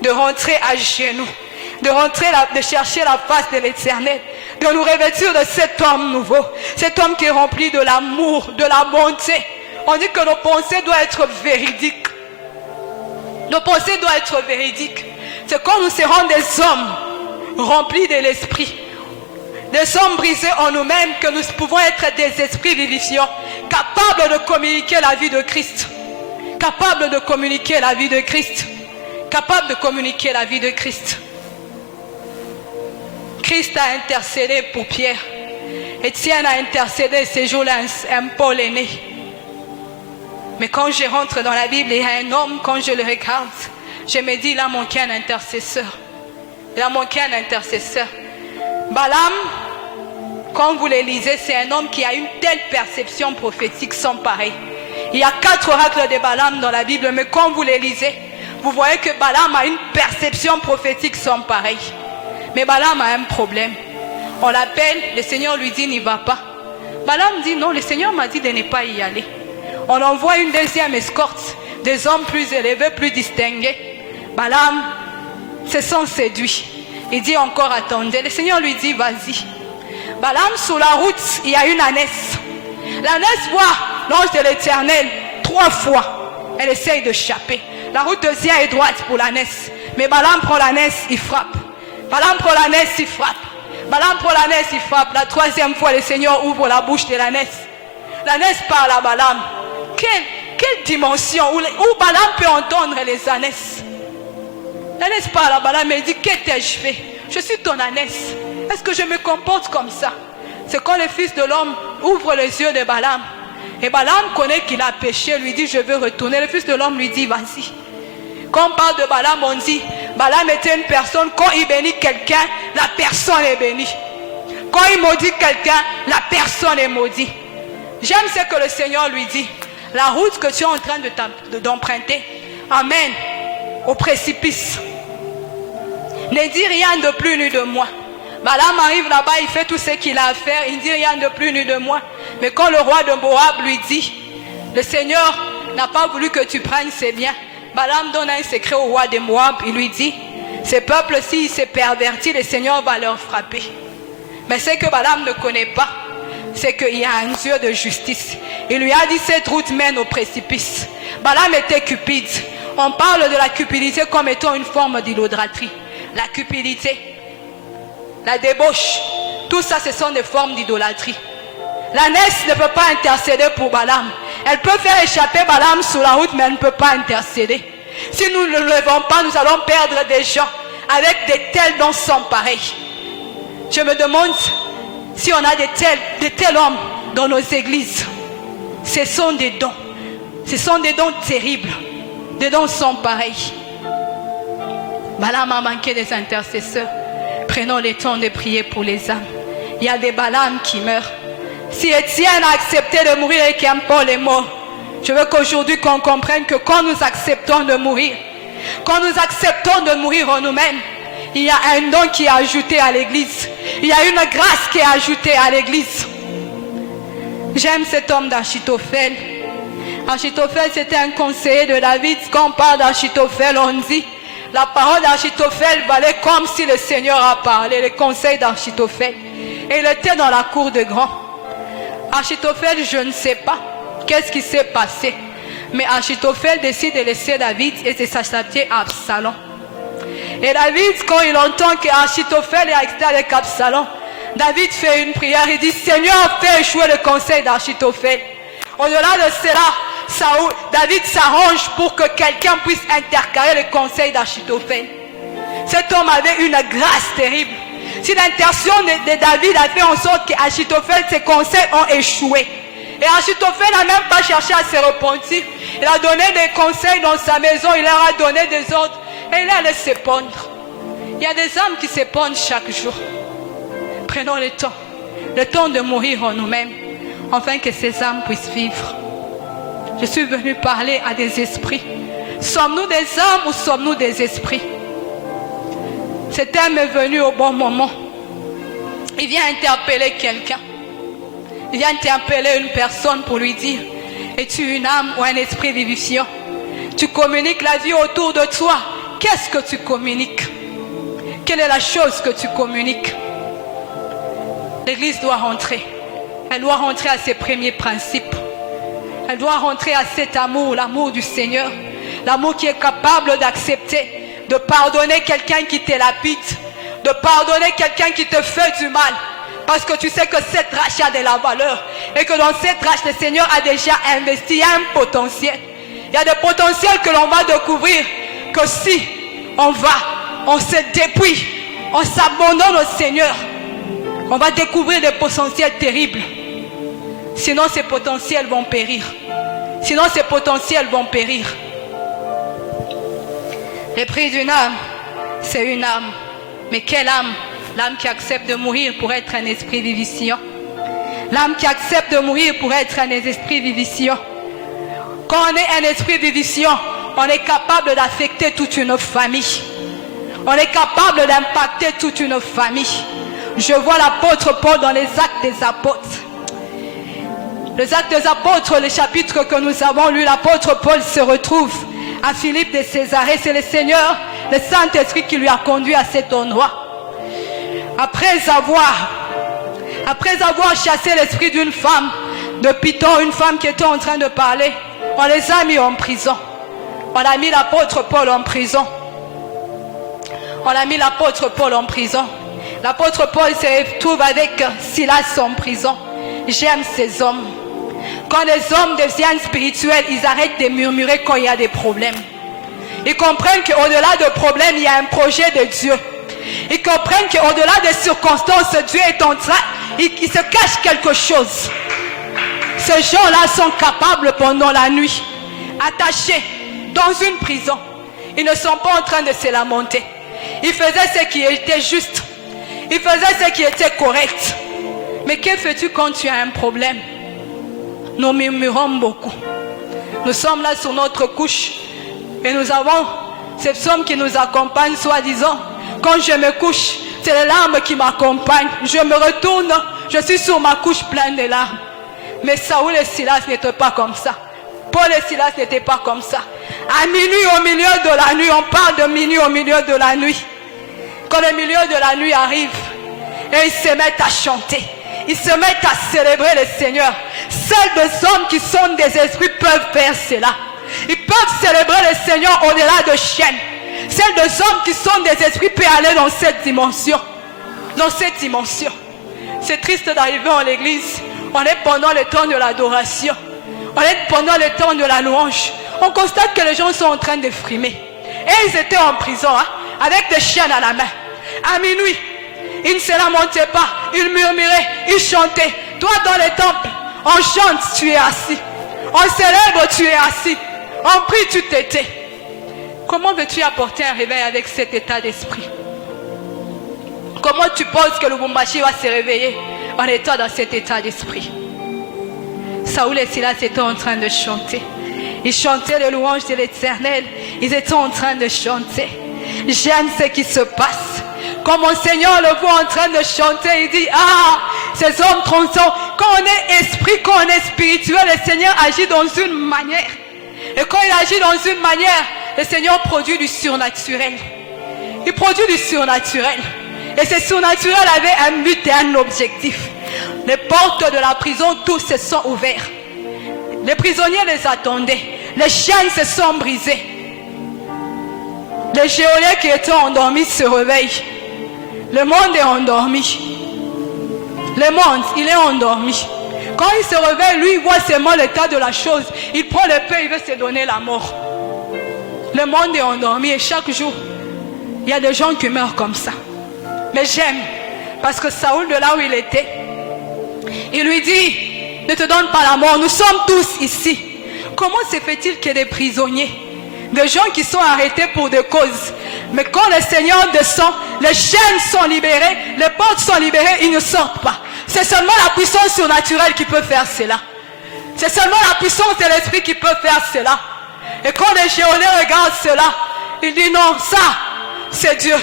de rentrer à genoux, de chercher la face de l'Éternel, de nous revêtir de cet homme nouveau, cet homme qui est rempli de l'amour, de la bonté. On dit que nos pensées doivent être véridiques. Nos pensées doivent être véridiques. C'est quand nous serons des hommes remplis de l'esprit, des hommes brisés en nous-mêmes, que nous pouvons être des esprits vivifiants, capables de communiquer la vie de Christ. Capables de communiquer la vie de Christ. Capables de communiquer la vie de Christ. Christ a intercédé pour Pierre. Étienne a intercédé ces jours-là, un Paul est né. Mais quand je rentre dans la Bible, il y a un homme, quand je le regarde, je me dis, il a manqué un intercesseur. Il a manqué un intercesseur. Balaam, quand vous le lisez, c'est un homme qui a une telle perception prophétique sans pareil. Il y a 4 oracles de Balaam dans la Bible, mais quand vous les lisez, vous voyez que Balaam a une perception prophétique sans pareil. Mais Balaam a un problème. On l'appelle, le Seigneur lui dit, n'y va pas. Balaam dit, non, le Seigneur m'a dit de ne pas y aller. On envoie une deuxième escorte, des hommes plus élevés, plus distingués. Balaam se sent séduit. Il dit encore attendez. Le Seigneur lui dit vas-y. Balaam, sur la route, il y a une ânesse. L'ânesse voit l'ange de l'Éternel 3 fois. Elle essaye de chapper. La route devient droite pour l'ânesse. Mais Balaam prend l'ânesse, il frappe. Balaam prend l'ânesse, il frappe. Balaam prend l'ânesse, il frappe. La 3e fois, le Seigneur ouvre la bouche de l'ânesse. L'ânesse parle à Balaam. Quelle dimension où Balaam peut entendre les ânesses. L'ânesse parle à Balaam et dit, que t'ai-je fait? Je suis ton ânesse. Est-ce que je me comporte comme ça? C'est quand le Fils de l'homme ouvre les yeux de Balaam. Et Balaam connaît qu'il a péché, lui dit, je veux retourner. Le Fils de l'homme lui dit, vas-y. Quand on parle de Balaam, on dit, Balaam était une personne, quand il bénit quelqu'un, la personne est bénie. Quand il maudit quelqu'un, la personne est maudite. J'aime ce que le Seigneur lui dit. La route que tu es en train d'emprunter amène au précipice. Ne dis rien de plus ni de moi. Balaam arrive là-bas, il fait tout ce qu'il a à faire, il ne dit rien de plus ni de moi. Mais quand le roi de Moab lui dit, le Seigneur n'a pas voulu que tu prennes ses biens, Balaam donne un secret au roi de Moab, il lui dit, ce peuple, s'il s'est perverti, le Seigneur va leur frapper. Mais ce que Balaam ne connaît pas, c'est qu'il y a un Dieu de justice. Il lui a dit, cette route mène au précipice. Balaam était cupide. On parle de la cupidité comme étant une forme d'idolâtrie. La cupidité, la débauche, tout ça, ce sont des formes d'idolâtrie. L'ânesse ne peut pas intercéder pour Balaam. Elle peut faire échapper Balaam sur la route, mais elle ne peut pas intercéder. Si nous ne le levons pas, nous allons perdre des gens avec de tels dons sans pareil. Je me demande si on a de tels hommes dans nos églises. Ce sont des dons. Ce sont des dons terribles. Des dons sans pareil. Balaam a manqué des intercesseurs. Prenons le temps de prier pour les âmes. Il y a des Balaam qui meurent. Si Étienne a accepté de mourir et qu'il n'aime pas les morts, je veux qu'aujourd'hui qu'on comprenne que quand nous acceptons de mourir, quand nous acceptons de mourir en nous-mêmes, il y a un don qui est ajouté à l'église. Il y a une grâce qui est ajoutée à l'église. J'aime cet homme d'Achitophel. Achitophel, c'était un conseiller de David. Quand on parle d'Achitophel, on dit la parole d'Achitophel valait comme si le Seigneur a parlé, le conseil d'Achitophel. Et il était dans la cour de grand. Achitophel, je ne sais pas qu'est-ce qui s'est passé. Mais Achitophel décide de laisser David et de s'attacher à Absalom. Et David, quand il entend qu'Achitophel est avec Absalom, David fait une prière, il dit, Seigneur, fais échouer le conseil d'Achitophel. Au-delà de cela, David s'arrange pour que quelqu'un puisse intercaler le conseil d'Achitophel. Cet homme avait une grâce terrible. Si l'intention de David a fait en sorte qu'Achitophel, ses conseils ont échoué. Et Achitophel n'a même pas cherché à se repentir. Il a donné des conseils dans sa maison, il leur a donné des ordres. Et il allait se pondre. Il y a des âmes qui se pondent chaque jour. Prenons le temps de mourir en nous-mêmes, afin que ces âmes puissent vivre. Je suis venu parler à des esprits. Sommes-nous des âmes ou sommes-nous des esprits? Cet homme est venu au bon moment. Il vient interpeller quelqu'un. Il vient interpeller une personne pour lui dire, es-tu une âme ou un esprit vivifiant? Tu communiques la vie autour de toi. Qu'est-ce que tu communiques? Quelle est la chose que tu communiques? L'église doit rentrer. Elle doit rentrer à ses premiers principes. Elle doit rentrer à cet amour, l'amour du Seigneur. L'amour qui est capable d'accepter, de pardonner quelqu'un qui te lapide, de pardonner quelqu'un qui te fait du mal. Parce que tu sais que cette rachat a de la valeur. Et que dans cette rachat, le Seigneur a déjà investi un potentiel. Il y a des potentiels que l'on va découvrir. Que si on se dépouille, on s'abandonne au Seigneur, on va découvrir des potentiels terribles. Sinon ces potentiels vont périr. Sinon ces potentiels vont périr. Le prix d'une âme, c'est une âme. Mais quelle âme? L'âme qui accepte de mourir pour être un esprit vivifiant. L'âme qui accepte de mourir pour être un esprit vivifiant. Quand on est un esprit vivifiant, on est capable d'affecter toute une famille. On est capable d'impacter toute une famille. Je vois l'apôtre Paul dans les Actes des Apôtres. Les Actes des Apôtres, le chapitre que nous avons lu, l'apôtre Paul se retrouve à Philippe de Césarée. C'est le Seigneur, le Saint-Esprit qui lui a conduit à cet endroit. après avoir chassé l'esprit d'une femme, de Python, une femme qui était en train de parler, on les a mis en prison. On a mis l'apôtre Paul en prison. L'apôtre Paul se retrouve avec Silas en prison. J'aime ces hommes. Quand les hommes deviennent spirituels, ils arrêtent de murmurer quand il y a des problèmes. Ils comprennent qu'au-delà de problèmes, il y a un projet de Dieu. Ils comprennent qu'au-delà des circonstances, Dieu est en train, il se cache quelque chose. Ces gens-là sont capables pendant la nuit, attachés dans une prison. Ils ne sont pas en train de se lamenter. Ils faisaient ce qui était juste. Ils faisaient ce qui était correct. Mais que fais-tu quand tu as un problème? Nous murmurons beaucoup. Nous sommes là sur notre couche et nous avons ces psaumes qui nous accompagnent, soi-disant. Quand je me couche, c'est les larmes qui m'accompagnent. Je me retourne, je suis sur ma couche pleine de larmes. Mais Saoul et Silas n'étaient pas comme ça. Paul et Silas n'étaient pas comme ça. À minuit, au milieu de la nuit, on parle de minuit au milieu de la nuit. Quand le milieu de la nuit arrive, et ils se mettent à chanter. Ils se mettent à célébrer le Seigneur. Seuls des hommes qui sont des esprits peuvent faire cela. Ils peuvent célébrer le Seigneur au-delà de chaînes. Seuls des hommes qui sont des esprits peuvent aller dans cette dimension. C'est triste d'arriver en l'église. On est pendant le temps de l'adoration. On est pendant le temps de la louange. On constate que les gens sont en train de frimer. Et ils étaient en prison, avec des chaînes à la main. À minuit, ils ne se lamentaient pas. Ils murmuraient, ils chantaient. Toi dans le temple, on chante, tu es assis. On célèbre, tu es assis. On prie, tu t'étais. Comment veux-tu apporter un réveil avec cet état d'esprit? Comment tu penses que le Lubumbashi va se réveiller en étant dans cet état d'esprit? Saoul et Silas étaient en train de chanter. Ils chantaient les louanges de l'Éternel. Ils étaient en train de chanter. J'aime ce qui se passe. Quand mon Seigneur le voit en train de chanter, il dit, ces hommes tronçons, quand on est esprit, quand on est spirituel, le Seigneur agit dans une manière. Et quand il agit dans une manière, le Seigneur produit du surnaturel. Il produit du surnaturel. Et ce surnaturel avait un but et un objectif. Les portes de la prison, tous se sont ouverts. Les prisonniers les attendaient. Les chaînes se sont brisées. Les geôliers qui étaient endormis se réveillent. Le monde est endormi. Le monde, il est endormi. Quand il se réveille, lui, il voit seulement l'état de la chose. Il prend l'épée, il veut se donner la mort. Le monde est endormi et chaque jour, il y a des gens qui meurent comme ça. Mais j'aime, parce que Saoul, de là où il était, il lui dit, ne te donne pas la mort, nous sommes tous ici. Comment se fait-il qu'il y ait des prisonniers, des gens qui sont arrêtés pour des causes, mais quand le Seigneur descend, les chaînes sont libérées, les portes sont libérées, ils ne sortent pas. C'est seulement la puissance surnaturelle qui peut faire cela. C'est seulement la puissance de l'esprit qui peut faire cela. Et quand les geôliers regardent cela, ils disent non, ça, c'est Dieu.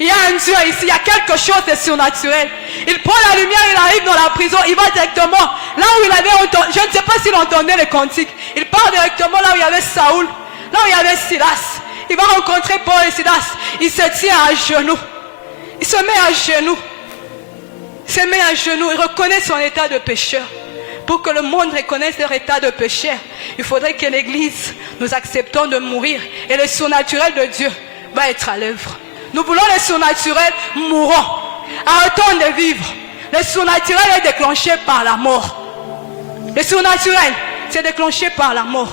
Il y a un Dieu ici, il y a quelque chose de surnaturel. Il prend la lumière, il arrive dans la prison, il va directement là où il avait entendu, je ne sais pas s'il entendait les cantiques. Il part directement là où il y avait Saoul, là où il y avait Silas. Il va rencontrer Paul et Silas. Il se tient à genoux. Il se met à genoux. Il se met à genoux. Il reconnaît son état de pécheur. Pour que le monde reconnaisse leur état de pécheur, il faudrait que l'Église, nous acceptons de mourir. Et le surnaturel de Dieu va être à l'œuvre. Nous voulons le surnaturel, mourons. Arrêtons de vivre. Le surnaturel est déclenché par la mort. Le surnaturel, c'est déclenché par la mort.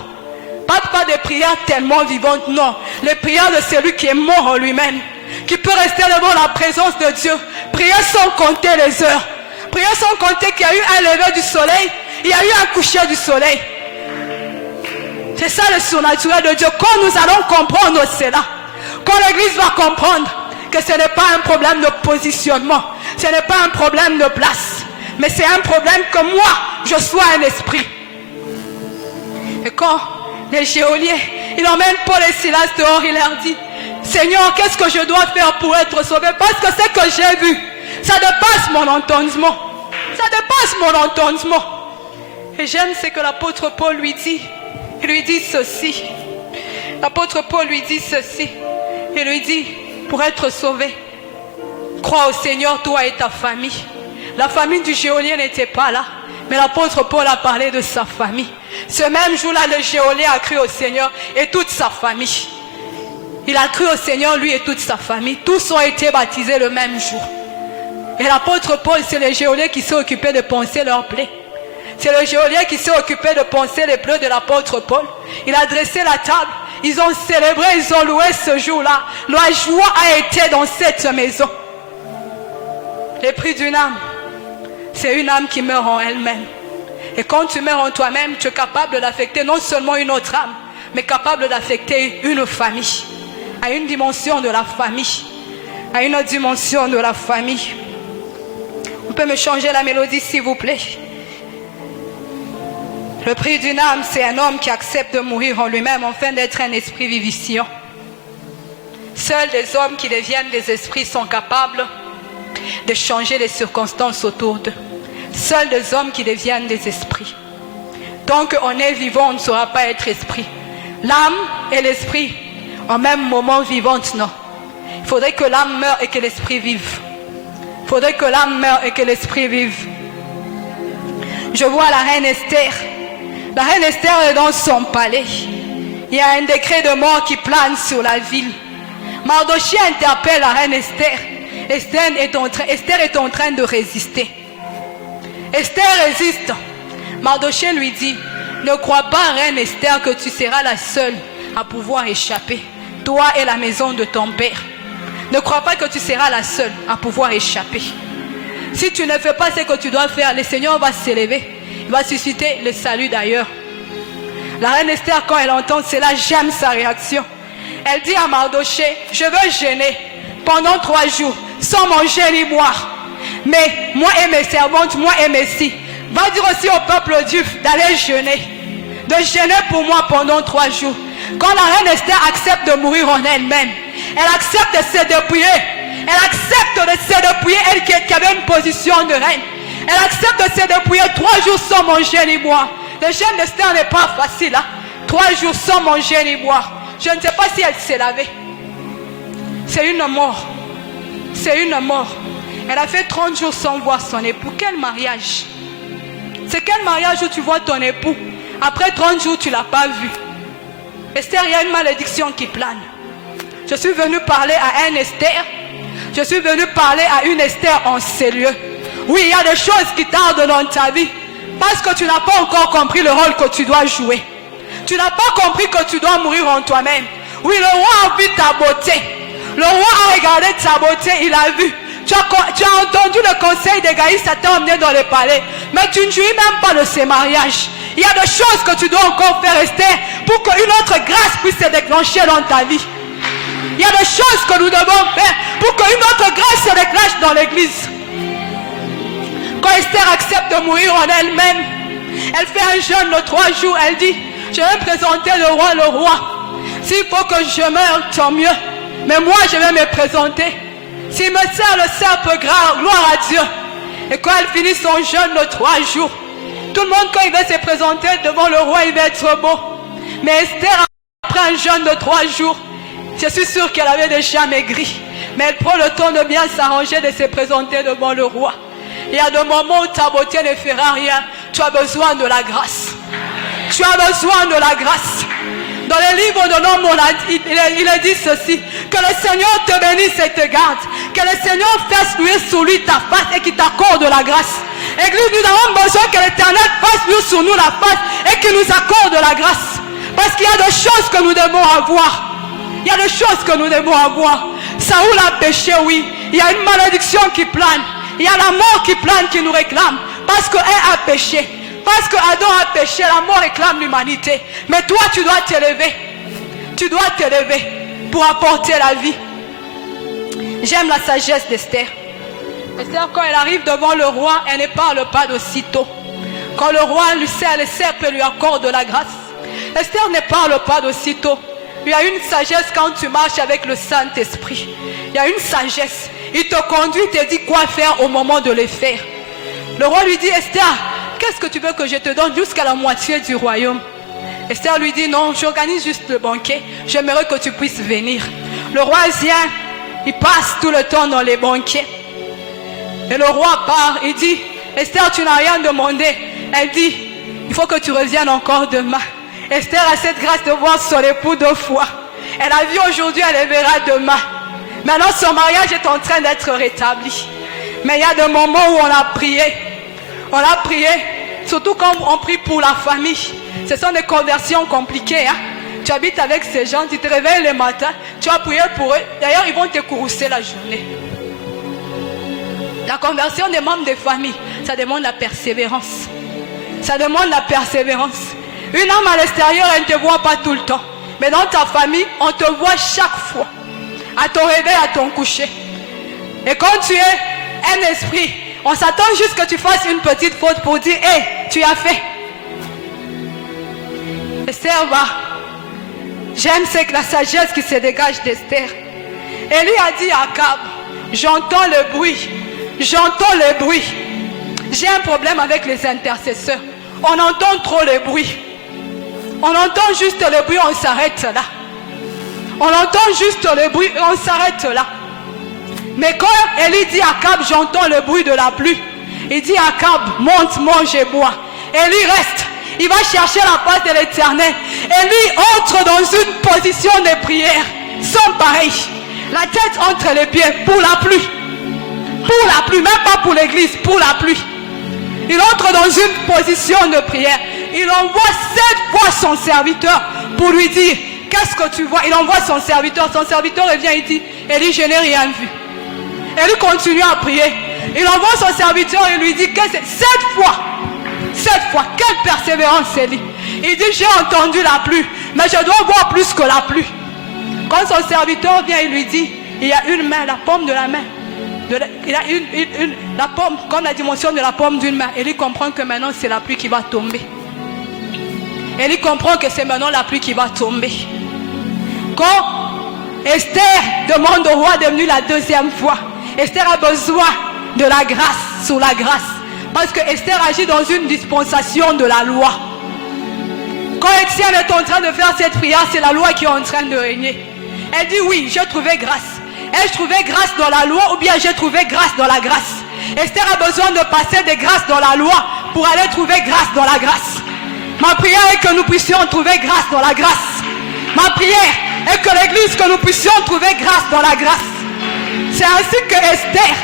Pas de prières tellement vivantes, non. Les prières de celui qui est mort en lui-même, qui peut rester devant la présence de Dieu. Prier sans compter les heures. Prier sans compter qu'il y a eu un lever du soleil, il y a eu un coucher du soleil. C'est ça le surnaturel de Dieu. Quand nous allons comprendre cela, quand l'Église va comprendre que ce n'est pas un problème de positionnement, ce n'est pas un problème de place, mais c'est un problème que moi, je sois un esprit. Et quand les geôliers, il emmène Paul et Silas dehors, il leur dit, Seigneur, qu'est-ce que je dois faire pour être sauvé? Parce que ce que j'ai vu, ça dépasse mon entendement. Ça dépasse mon entendement. Et j'aime ce que l'apôtre Paul lui dit. Il lui dit ceci. L'apôtre Paul lui dit ceci. Il lui dit, pour être sauvé, crois au Seigneur, toi et ta famille. La famille du geôlier n'était pas là, mais l'apôtre Paul a parlé de sa famille. Ce même jour-là, le geôlier a cru au Seigneur et toute sa famille. Il a cru au Seigneur, lui et toute sa famille. Tous ont été baptisés le même jour. Et l'apôtre Paul, c'est le geôlier qui s'est occupé de poncer leurs plaies. C'est le geôlier qui s'est occupé de poncer les plaies de l'apôtre Paul. Il a dressé la table. Ils ont célébré, ils ont loué ce jour-là. La joie a été dans cette maison. Le prix d'une âme, c'est une âme qui meurt en elle-même. Et quand tu meurs en toi-même, tu es capable d'affecter non seulement une autre âme, mais capable d'affecter une famille, à une dimension de la famille, à une autre dimension de la famille. On peut me changer la mélodie, s'il vous plaît? Le prix d'une âme, c'est un homme qui accepte de mourir en lui-même afin d'être un esprit vivifiant. Seuls les hommes qui deviennent des esprits sont capables de changer les circonstances autour d'eux. Seuls les hommes qui deviennent des esprits. Tant qu'on est vivant, on ne saura pas être esprit. L'âme et l'esprit, en même moment vivante, non. Il faudrait que l'âme meure et que l'esprit vive. Il faudrait que l'âme meure et que l'esprit vive. Je vois la reine Esther. La reine Esther est dans son palais. Il y a un décret de mort qui plane sur la ville. Mardochée interpelle la reine Esther. Esther est en train de résister. Esther résiste. Mardochée lui dit, ne crois pas, reine Esther, que tu seras la seule à pouvoir échapper. Toi et la maison de ton père. Ne crois pas que tu seras la seule à pouvoir échapper. Si tu ne fais pas ce que tu dois faire, le Seigneur va s'élever. Il va susciter le salut d'ailleurs. La reine Esther, quand elle entend cela, j'aime sa réaction. Elle dit à Mardochée, je veux jeûner pendant 3 jours, sans manger ni boire. Mais moi et mes servantes, moi et mes filles, va dire aussi au peuple juif d'aller jeûner. De jeûner pour moi pendant 3 jours. Quand la reine Esther accepte de mourir en elle-même, elle accepte de se dépouiller. Elle accepte de se dépouiller, elle qui avait une position de reine. Elle accepte de se dépouiller 3 jours sans manger ni boire. Le jeûne d'Esther n'est pas facile. 3 jours sans manger ni boire. Je ne sais pas si elle s'est lavée. C'est une mort. C'est une mort. Elle a fait 30 jours sans voir son époux. Quel mariage? C'est quel mariage où tu vois ton époux? Après 30 jours, tu ne l'as pas vu. Esther, il y a une malédiction qui plane. Je suis venu parler à un Esther. Je suis venu parler à une Esther en ces lieux. Oui, il y a des choses qui tardent dans ta vie. Parce que tu n'as pas encore compris le rôle que tu dois jouer. Tu n'as pas compris que tu dois mourir en toi-même. Oui, le roi a vu ta beauté. Le roi a regardé ta beauté, il a vu. Tu as entendu le conseil des Gaïs, ça t'a emmené dans le palais. Mais tu ne jouis même pas de ces mariages. Il y a des choses que tu dois encore faire, Esther, pour qu'une autre grâce puisse se déclencher dans ta vie. Il y a des choses que nous devons faire pour qu'une autre grâce se déclenche dans l'église. Quand Esther accepte de mourir en elle-même, elle fait un jeûne de 3 jours. Elle dit, je vais présenter le roi. S'il faut que je meure, tant mieux. Mais moi, je vais me présenter. S'il me sert le serpe grave, gloire à Dieu. Et quand elle finit son jeûne de 3 jours, tout le monde, quand il va se présenter devant le roi, il va être beau. Mais Esther, après un jeûne de 3 jours, je suis sûre qu'elle avait déjà maigri. Mais elle prend le temps de bien s'arranger, de se présenter devant le roi. Il y a des moments où ta beauté ne fera rien. Tu as besoin de la grâce. Tu as besoin de la grâce. Dans le livre de l'homme, il a dit ceci. Que le Seigneur te bénisse et te garde. Que le Seigneur fasse luire sur lui ta face et qu'il t'accorde la grâce. Église, nous avons besoin que l'Éternel fasse luire sur nous la face et qu'il nous accorde la grâce. Parce qu'il y a des choses que nous devons avoir. Il y a des choses que nous devons avoir. Saoul a péché, oui. Il y a une malédiction qui plane. Il y a la mort qui plane, qui nous réclame. Parce qu'elle a péché. Parce que Adam a péché, la mort réclame l'humanité. Mais toi, tu dois t'élever. Tu dois t'élever pour apporter la vie. J'aime la sagesse d'Esther. Esther, quand elle arrive devant le roi, elle ne parle pas d'aussitôt. Quand le roi lui sert le serpe et lui accorde la grâce, Esther ne parle pas d'aussitôt. Il y a une sagesse quand tu marches avec le Saint-Esprit. Il y a une sagesse. Il te conduit, il te dit quoi faire au moment de le faire. Le roi lui dit, Esther, qu'est-ce que tu veux que je te donne jusqu'à la moitié du royaume? Esther lui dit, non, j'organise juste le banquet. J'aimerais que tu puisses venir. Le roi vient, il passe tout le temps dans les banquets. Et le roi part, il dit, Esther, tu n'as rien demandé. Elle dit, il faut que tu reviennes encore demain. Esther a cette grâce de voir son époux 2 fois. Elle a vu aujourd'hui, elle le verra demain. Maintenant, son mariage est en train d'être rétabli. Mais il y a des moments où on a prié. On a prié, surtout quand on prie pour la famille. Ce sont des conversions compliquées. Hein? Tu habites avec ces gens, tu te réveilles le matin, tu vas prier pour eux. D'ailleurs, ils vont te courroucer la journée. La conversion des membres des familles, ça demande la persévérance. Ça demande la persévérance. Une âme à l'extérieur, elle ne te voit pas tout le temps. Mais dans ta famille, on te voit chaque fois. À ton réveil, à ton coucher. Et quand tu es un esprit, on s'attend juste que tu fasses une petite faute pour dire, hé, tu as fait. Esther va. J'aime c'est que la sagesse qui se dégage d'Esther. Élie a dit à Akab, j'entends le bruit. J'entends le bruit. J'ai un problème avec les intercesseurs. On entend trop le bruit. On entend juste le bruit, on s'arrête là. On entend juste le bruit et on s'arrête là. Mais quand Élie dit à Akab, j'entends le bruit de la pluie, il dit à Akab, monte, mange et bois. Élie reste. Il va chercher la face de l'Éternel. Élie entre dans une position de prière sans pareil. La tête entre les pieds pour la pluie. Pour la pluie, même pas pour l'église, pour la pluie. Il entre dans une position de prière. Il envoie 7 fois son serviteur pour lui dire, qu'est-ce que tu vois? Il envoie son serviteur revient, il dit, Élie, je n'ai rien vu. Élie continue à prier. Il envoie son serviteur et lui dit, que c'est 7 fois. 7 fois, quelle persévérance Élie. Il dit, j'ai entendu la pluie, mais je dois voir plus que la pluie. Quand son serviteur vient, il lui dit, il y a une main, la paume de la main. Il a la paume, comme la dimension de la paume d'une main. Élie comprend que maintenant c'est la pluie qui va tomber. Élie comprend que c'est maintenant la pluie qui va tomber. Quand Esther demande au roi de venir la 2e fois, Esther a besoin de la grâce sur la grâce. Parce que Esther agit dans une dispensation de la loi. Quand Étienne est en train de faire cette prière, c'est la loi qui est en train de régner. Elle dit oui, j'ai trouvé grâce. Ai-je trouvé grâce dans la loi ou bien j'ai trouvé grâce dans la grâce? Esther a besoin de passer des grâces dans la loi pour aller trouver grâce dans la grâce. Ma prière est que nous puissions trouver grâce dans la grâce. Ma prière est que l'église, que nous puissions trouver grâce dans la grâce. C'est ainsi que Esther,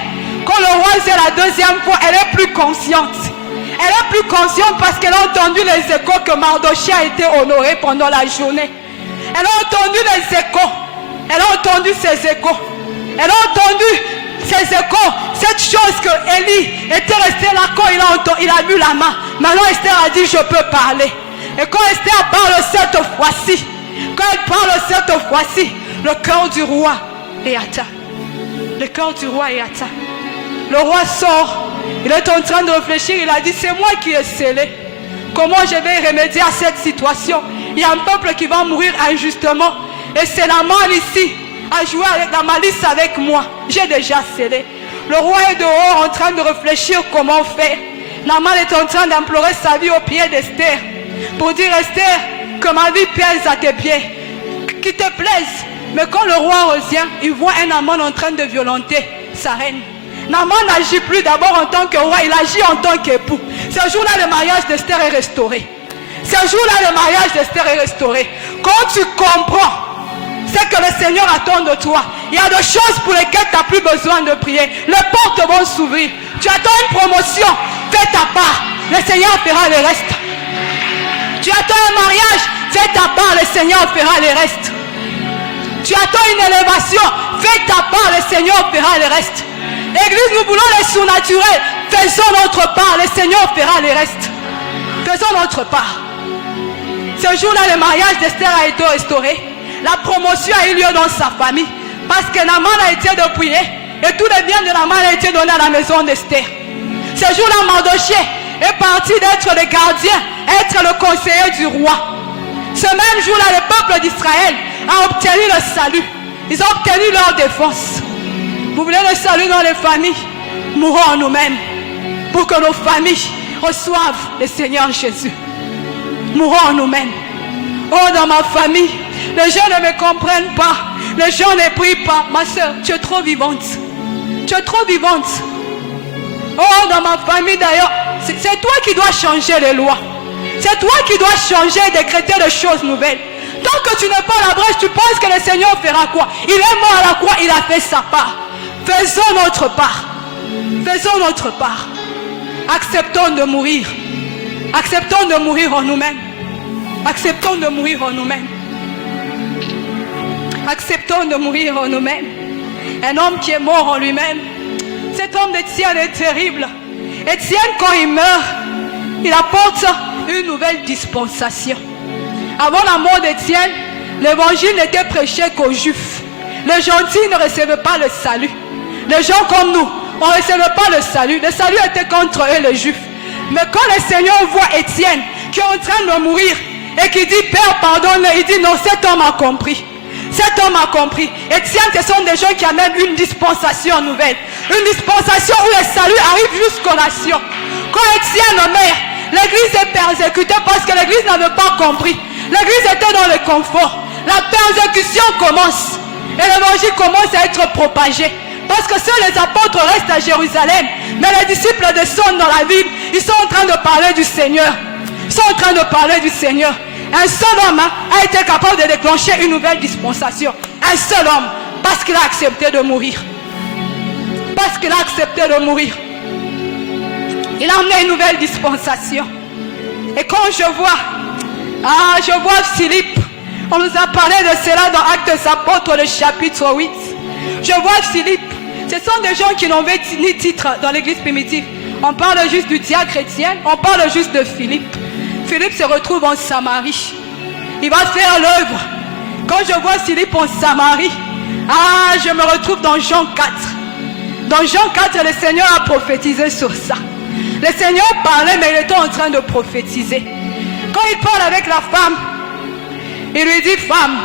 quand le roi c'est la 2e fois, elle est plus consciente. Elle est plus consciente parce qu'elle a entendu les échos que Mardochée a été honoré pendant la journée. Elle a entendu les échos. Elle a entendu ces échos. Elle a entendu ces échos. Cette chose que Élie était resté là quand il a vu la main. Maintenant Esther a dit je peux parler. Et quand Esther parle cette fois-ci, quand elle parle cette fois-ci, le cœur du roi est atteint. Le cœur du roi est atteint. Le roi sort. Il est en train de réfléchir. Il a dit c'est moi qui ai scellé. Comment je vais remédier à cette situation? Il y a un peuple qui va mourir injustement. Et c'est Naaman ici à jouer avec la malice avec moi. J'ai déjà scellé. Le roi est dehors en train de réfléchir comment faire. Naaman est en train d'implorer sa vie au pied d'Esther. Pour dire Esther, que ma vie pèse à tes pieds. Qu'il te plaise. Mais quand le roi revient, il voit un Naaman en train de violenter sa reine. Naaman n'agit plus d'abord en tant que roi, il agit en tant qu'époux. Ce jour-là, le mariage d'Esther est restauré. Ce jour-là, le mariage d'Esther est restauré. Quand tu comprends ce que le Seigneur attend de toi, il y a des choses pour lesquelles tu n'as plus besoin de prier. Les portes vont s'ouvrir. Tu attends une promotion, fais ta part. Le Seigneur fera le reste. Tu attends un mariage, fais ta part, le Seigneur fera le reste. Tu attends une élévation, fais ta part, le Seigneur fera le reste. Église, nous voulons les surnaturels. Faisons notre part, le Seigneur fera le reste. Faisons notre part. Ce jour-là, le mariage d'Esther a été restauré. La promotion a eu lieu dans sa famille. Parce que Naaman a été dépouillé. Et tous les biens de Naaman a été donné à la maison d'Esther. Ce jour-là, Mardochée est parti d'être le gardien, être le conseiller du roi. Ce même jour-là, le peuple d'Israël a obtenu le salut. Ils ont obtenu leur défense. Vous voulez le salut dans les familles? Mourons nous-mêmes pour que nos familles reçoivent le Seigneur Jésus. Mourons nous-mêmes. Oh, dans ma famille, les gens ne me comprennent pas. Les gens ne prient pas. Ma soeur, tu es trop vivante. Tu es trop vivante. Oh, dans ma famille d'ailleurs, c'est toi qui dois changer les lois. C'est toi qui dois changer et décréter des choses nouvelles. Tant que tu n'es pas à la brèche, tu penses que le Seigneur fera quoi? Il est mort à la croix, il a fait sa part. Faisons notre part. Faisons notre part. Acceptons de mourir. Acceptons de mourir en nous-mêmes. Acceptons de mourir en nous-mêmes. Acceptons de mourir en nous-mêmes. Un homme qui est mort en lui-même. Cet homme d'Étienne est terrible. Étienne, quand il meurt, il apporte une nouvelle dispensation. Avant la mort d'Étienne, l'évangile n'était prêché qu'aux Juifs. Les gentils ne recevaient pas le salut. Les gens comme nous, on ne recevait pas le salut. Le salut était contre eux, les Juifs. Mais quand le Seigneur voit Étienne qui est en train de mourir et qui dit « Père, pardonne », il dit « Non, cet homme a compris. Cet homme a compris. » Étienne, ce sont des gens qui amènent une dispensation nouvelle. Une dispensation où le salut arrive jusqu'aux nations. Quand Étienne meurt, l'église est persécutée parce que l'église n'avait pas compris. L'église était dans le confort. La persécution commence. Et l'évangile commence à être propagé. Parce que seuls les apôtres restent à Jérusalem. Mais les disciples descendent dans la ville. Ils sont en train de parler du Seigneur. Ils sont en train de parler du Seigneur. Un seul homme a été capable de déclencher une nouvelle dispensation. Un seul homme. Parce qu'il a accepté de mourir. Parce qu'il a accepté de mourir. Il a amené une nouvelle dispensation. Et quand je vois Philippe. On nous a parlé de cela dans Actes des Apôtres, le chapitre 8. Je vois Philippe. Ce sont des gens qui n'avaient ni titre dans l'église primitive. On parle juste du diacre Étienne, on parle juste de Philippe. Philippe se retrouve en Samarie. Il va faire l'œuvre. Quand je vois Philippe en Samarie, je me retrouve dans Jean 4. Dans Jean 4, le Seigneur a prophétisé sur ça. Le Seigneur parlait, mais il était en train de prophétiser. Quand il parle avec la femme, il lui dit, femme,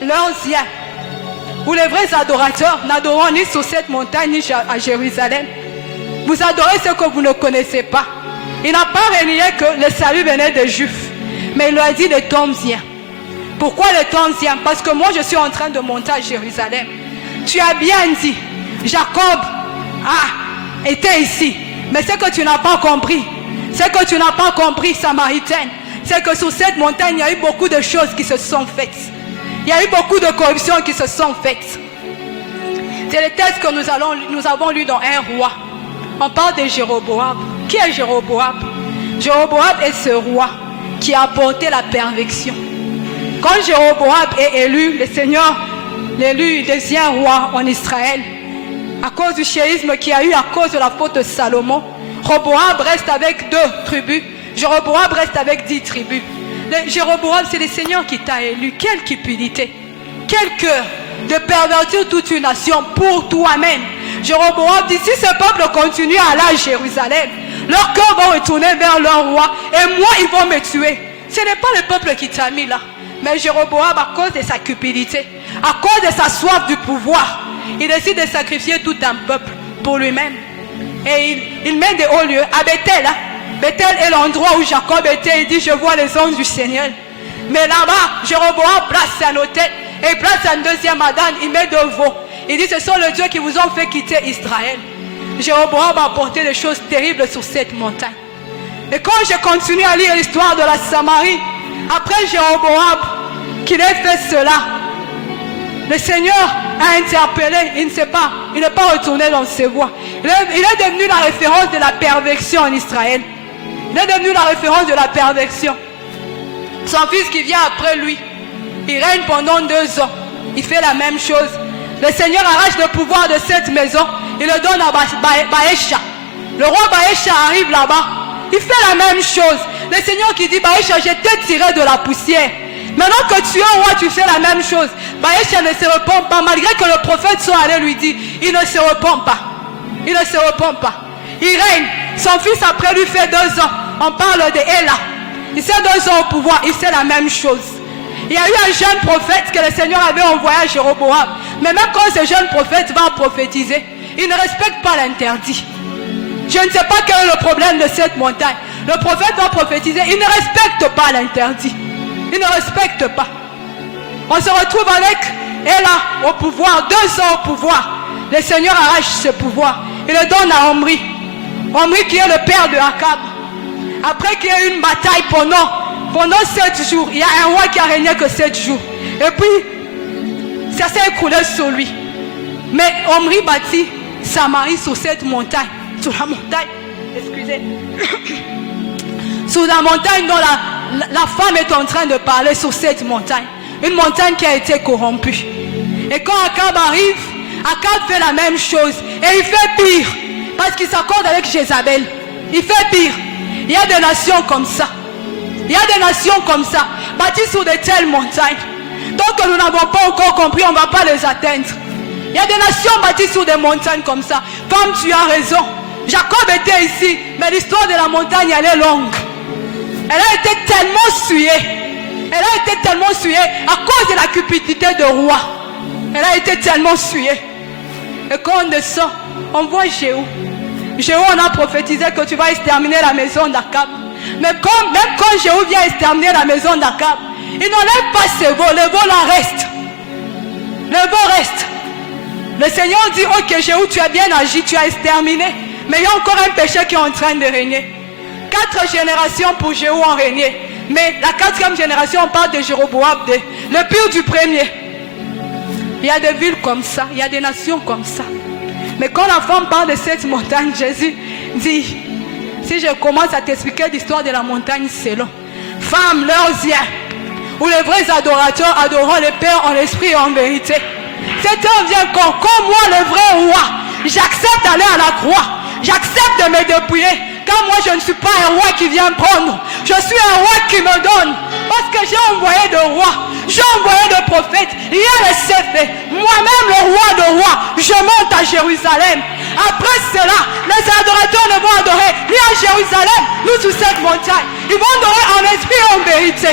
l'heure vient où les vrais adorateurs n'adoreront ni sur cette montagne ni à Jérusalem. Vous adorez ce que vous ne connaissez pas. Il n'a pas renié que le salut venait des Juifs. Mais il lui a dit, le temps vient. Pourquoi le temps vient? Parce que moi je suis en train de monter à Jérusalem. Tu as bien dit, Jacob était ici. Mais ce que tu n'as pas compris, Samaritaine, c'est que sur cette montagne, il y a eu beaucoup de choses qui se sont faites. Il y a eu beaucoup de corruptions qui se sont faites. C'est le texte que nous avons lu dans un roi. On parle de Jéroboam. Qui est Jéroboam? Jéroboam est ce roi qui a apporté la perfection. Quand Jéroboam est élu, le Seigneur l'élu, il devient roi en Israël. À cause du chéisme qu'il y a eu, à cause de la faute de Salomon, Roboam reste avec 2 tribus. Jéroboam reste avec 10 tribus. Jéroboam, c'est le Seigneur qui t'a élu. Quelle cupidité, quel cœur de pervertir toute une nation pour toi-même. Jéroboam dit, si ce peuple continue à aller à Jérusalem, leur cœur va retourner vers leur roi et moi ils vont me tuer. Ce n'est pas le peuple qui t'a mis là, mais Jéroboam, à cause de sa cupidité, à cause de sa soif du pouvoir, il décide de sacrifier tout un peuple pour lui-même. Et il met des hauts lieux à Bethel. Bethel est l'endroit où Jacob était. Il dit, je vois les anges du Seigneur. Mais là-bas, Jéroboam place un autel et il place un deuxième Adam. Il met 2 veaux. Il dit, ce sont les dieux qui vous ont fait quitter Israël. Jéroboam a apporté des choses terribles sur cette montagne. Et quand je continue à lire l'histoire de la Samarie, après Jéroboam, qu'il ait fait cela, le Seigneur a interpellé, il ne sait pas, il n'est pas retourné dans ses voies. Il est devenu la référence de la perversion en Israël. Il est devenu la référence de la perversion. Son fils qui vient après lui, il règne pendant 2 ans. Il fait la même chose. Le Seigneur arrache le pouvoir de cette maison. Il le donne à Baécha. Le roi Baécha arrive là-bas. Il fait la même chose. Le Seigneur qui dit, Baécha, je t'ai tiré de la poussière. Maintenant que tu es roi, tu fais la même chose. Baécha ne se repent pas, malgré que le prophète soit allé lui dire, il ne se repent pas. Il ne se repent pas. Il règne. Son fils après lui fait 2 ans. On parle de Éla. Il s'est 2 ans au pouvoir. Il fait la même chose. Il y a eu un jeune prophète que le Seigneur avait envoyé à Jéroboam. Mais même quand ce jeune prophète va prophétiser, il ne respecte pas l'interdit. Je ne sais pas quel est le problème de cette montagne. Le prophète va prophétiser, il ne respecte pas l'interdit. Il ne respecte pas. On se retrouve avec Éla au pouvoir, 2 ans au pouvoir. Le Seigneur arrache ce pouvoir. Il le donne à Omri. Omri qui est le père de Akab. Après qu'il y ait une bataille pendant 7 jours, il y a un roi qui a régné que 7 jours. Et puis, ça s'est écroulé sur lui. Mais Omri bâtit Samarie sur cette montagne. Sur la montagne, excusez. Sur la montagne dont la femme est en train de parler, sur cette montagne. Une montagne qui a été corrompue. Et quand Akab arrive, Akab fait la même chose. Et il fait pire. Parce qu'il s'accorde avec Jézabel. Il fait pire. Il y a des nations comme ça. Il y a des nations comme ça. Bâties sur de telles montagnes. Donc nous n'avons pas encore compris, on ne va pas les atteindre. Il y a des nations bâties sur des montagnes comme ça. Femme, tu as raison. Jacob était ici. Mais l'histoire de la montagne, elle est longue. Elle a été tellement souillée. Elle a été tellement souillée à cause de la cupidité de roi. Elle a été tellement souillée. Et quand on descend, on voit Jéhu. Jéhu, on a prophétisé que tu vas exterminer la maison d'Akab. Mais même quand Jéhu vient exterminer la maison d'Akab, il n'enlève pas ses veaux. Les veaux là restent. Les veaux restent. Le Seigneur dit, ok Jéhu, tu as bien agi, tu as exterminé. Mais il y a encore un péché qui est en train de régner. 4 générations pour Jéhu ont régné. Mais la 4e génération, on parle de Jéroboam, le pire du premier. Il y a des villes comme ça, il y a des nations comme ça. Mais quand la femme parle de cette montagne, Jésus dit, si je commence à t'expliquer l'histoire de la montagne, c'est long. Femme, leurs yeux, où les vrais adorateurs adoreront le Père en esprit et en vérité. Cet homme vient comme moi, le vrai roi. J'accepte d'aller à la croix. J'accepte de me dépouiller. Car moi, je ne suis pas un roi qui vient prendre. Je suis un roi qui me donne. Parce que j'ai envoyé de rois. J'ai envoyé de prophètes. Rien ne s'est fait. Moi-même, le roi de rois, je monte à Jérusalem. Après cela, les adorateurs ne vont adorer ni à Jérusalem, ni sur cette montagne. Ils vont adorer en esprit et en vérité.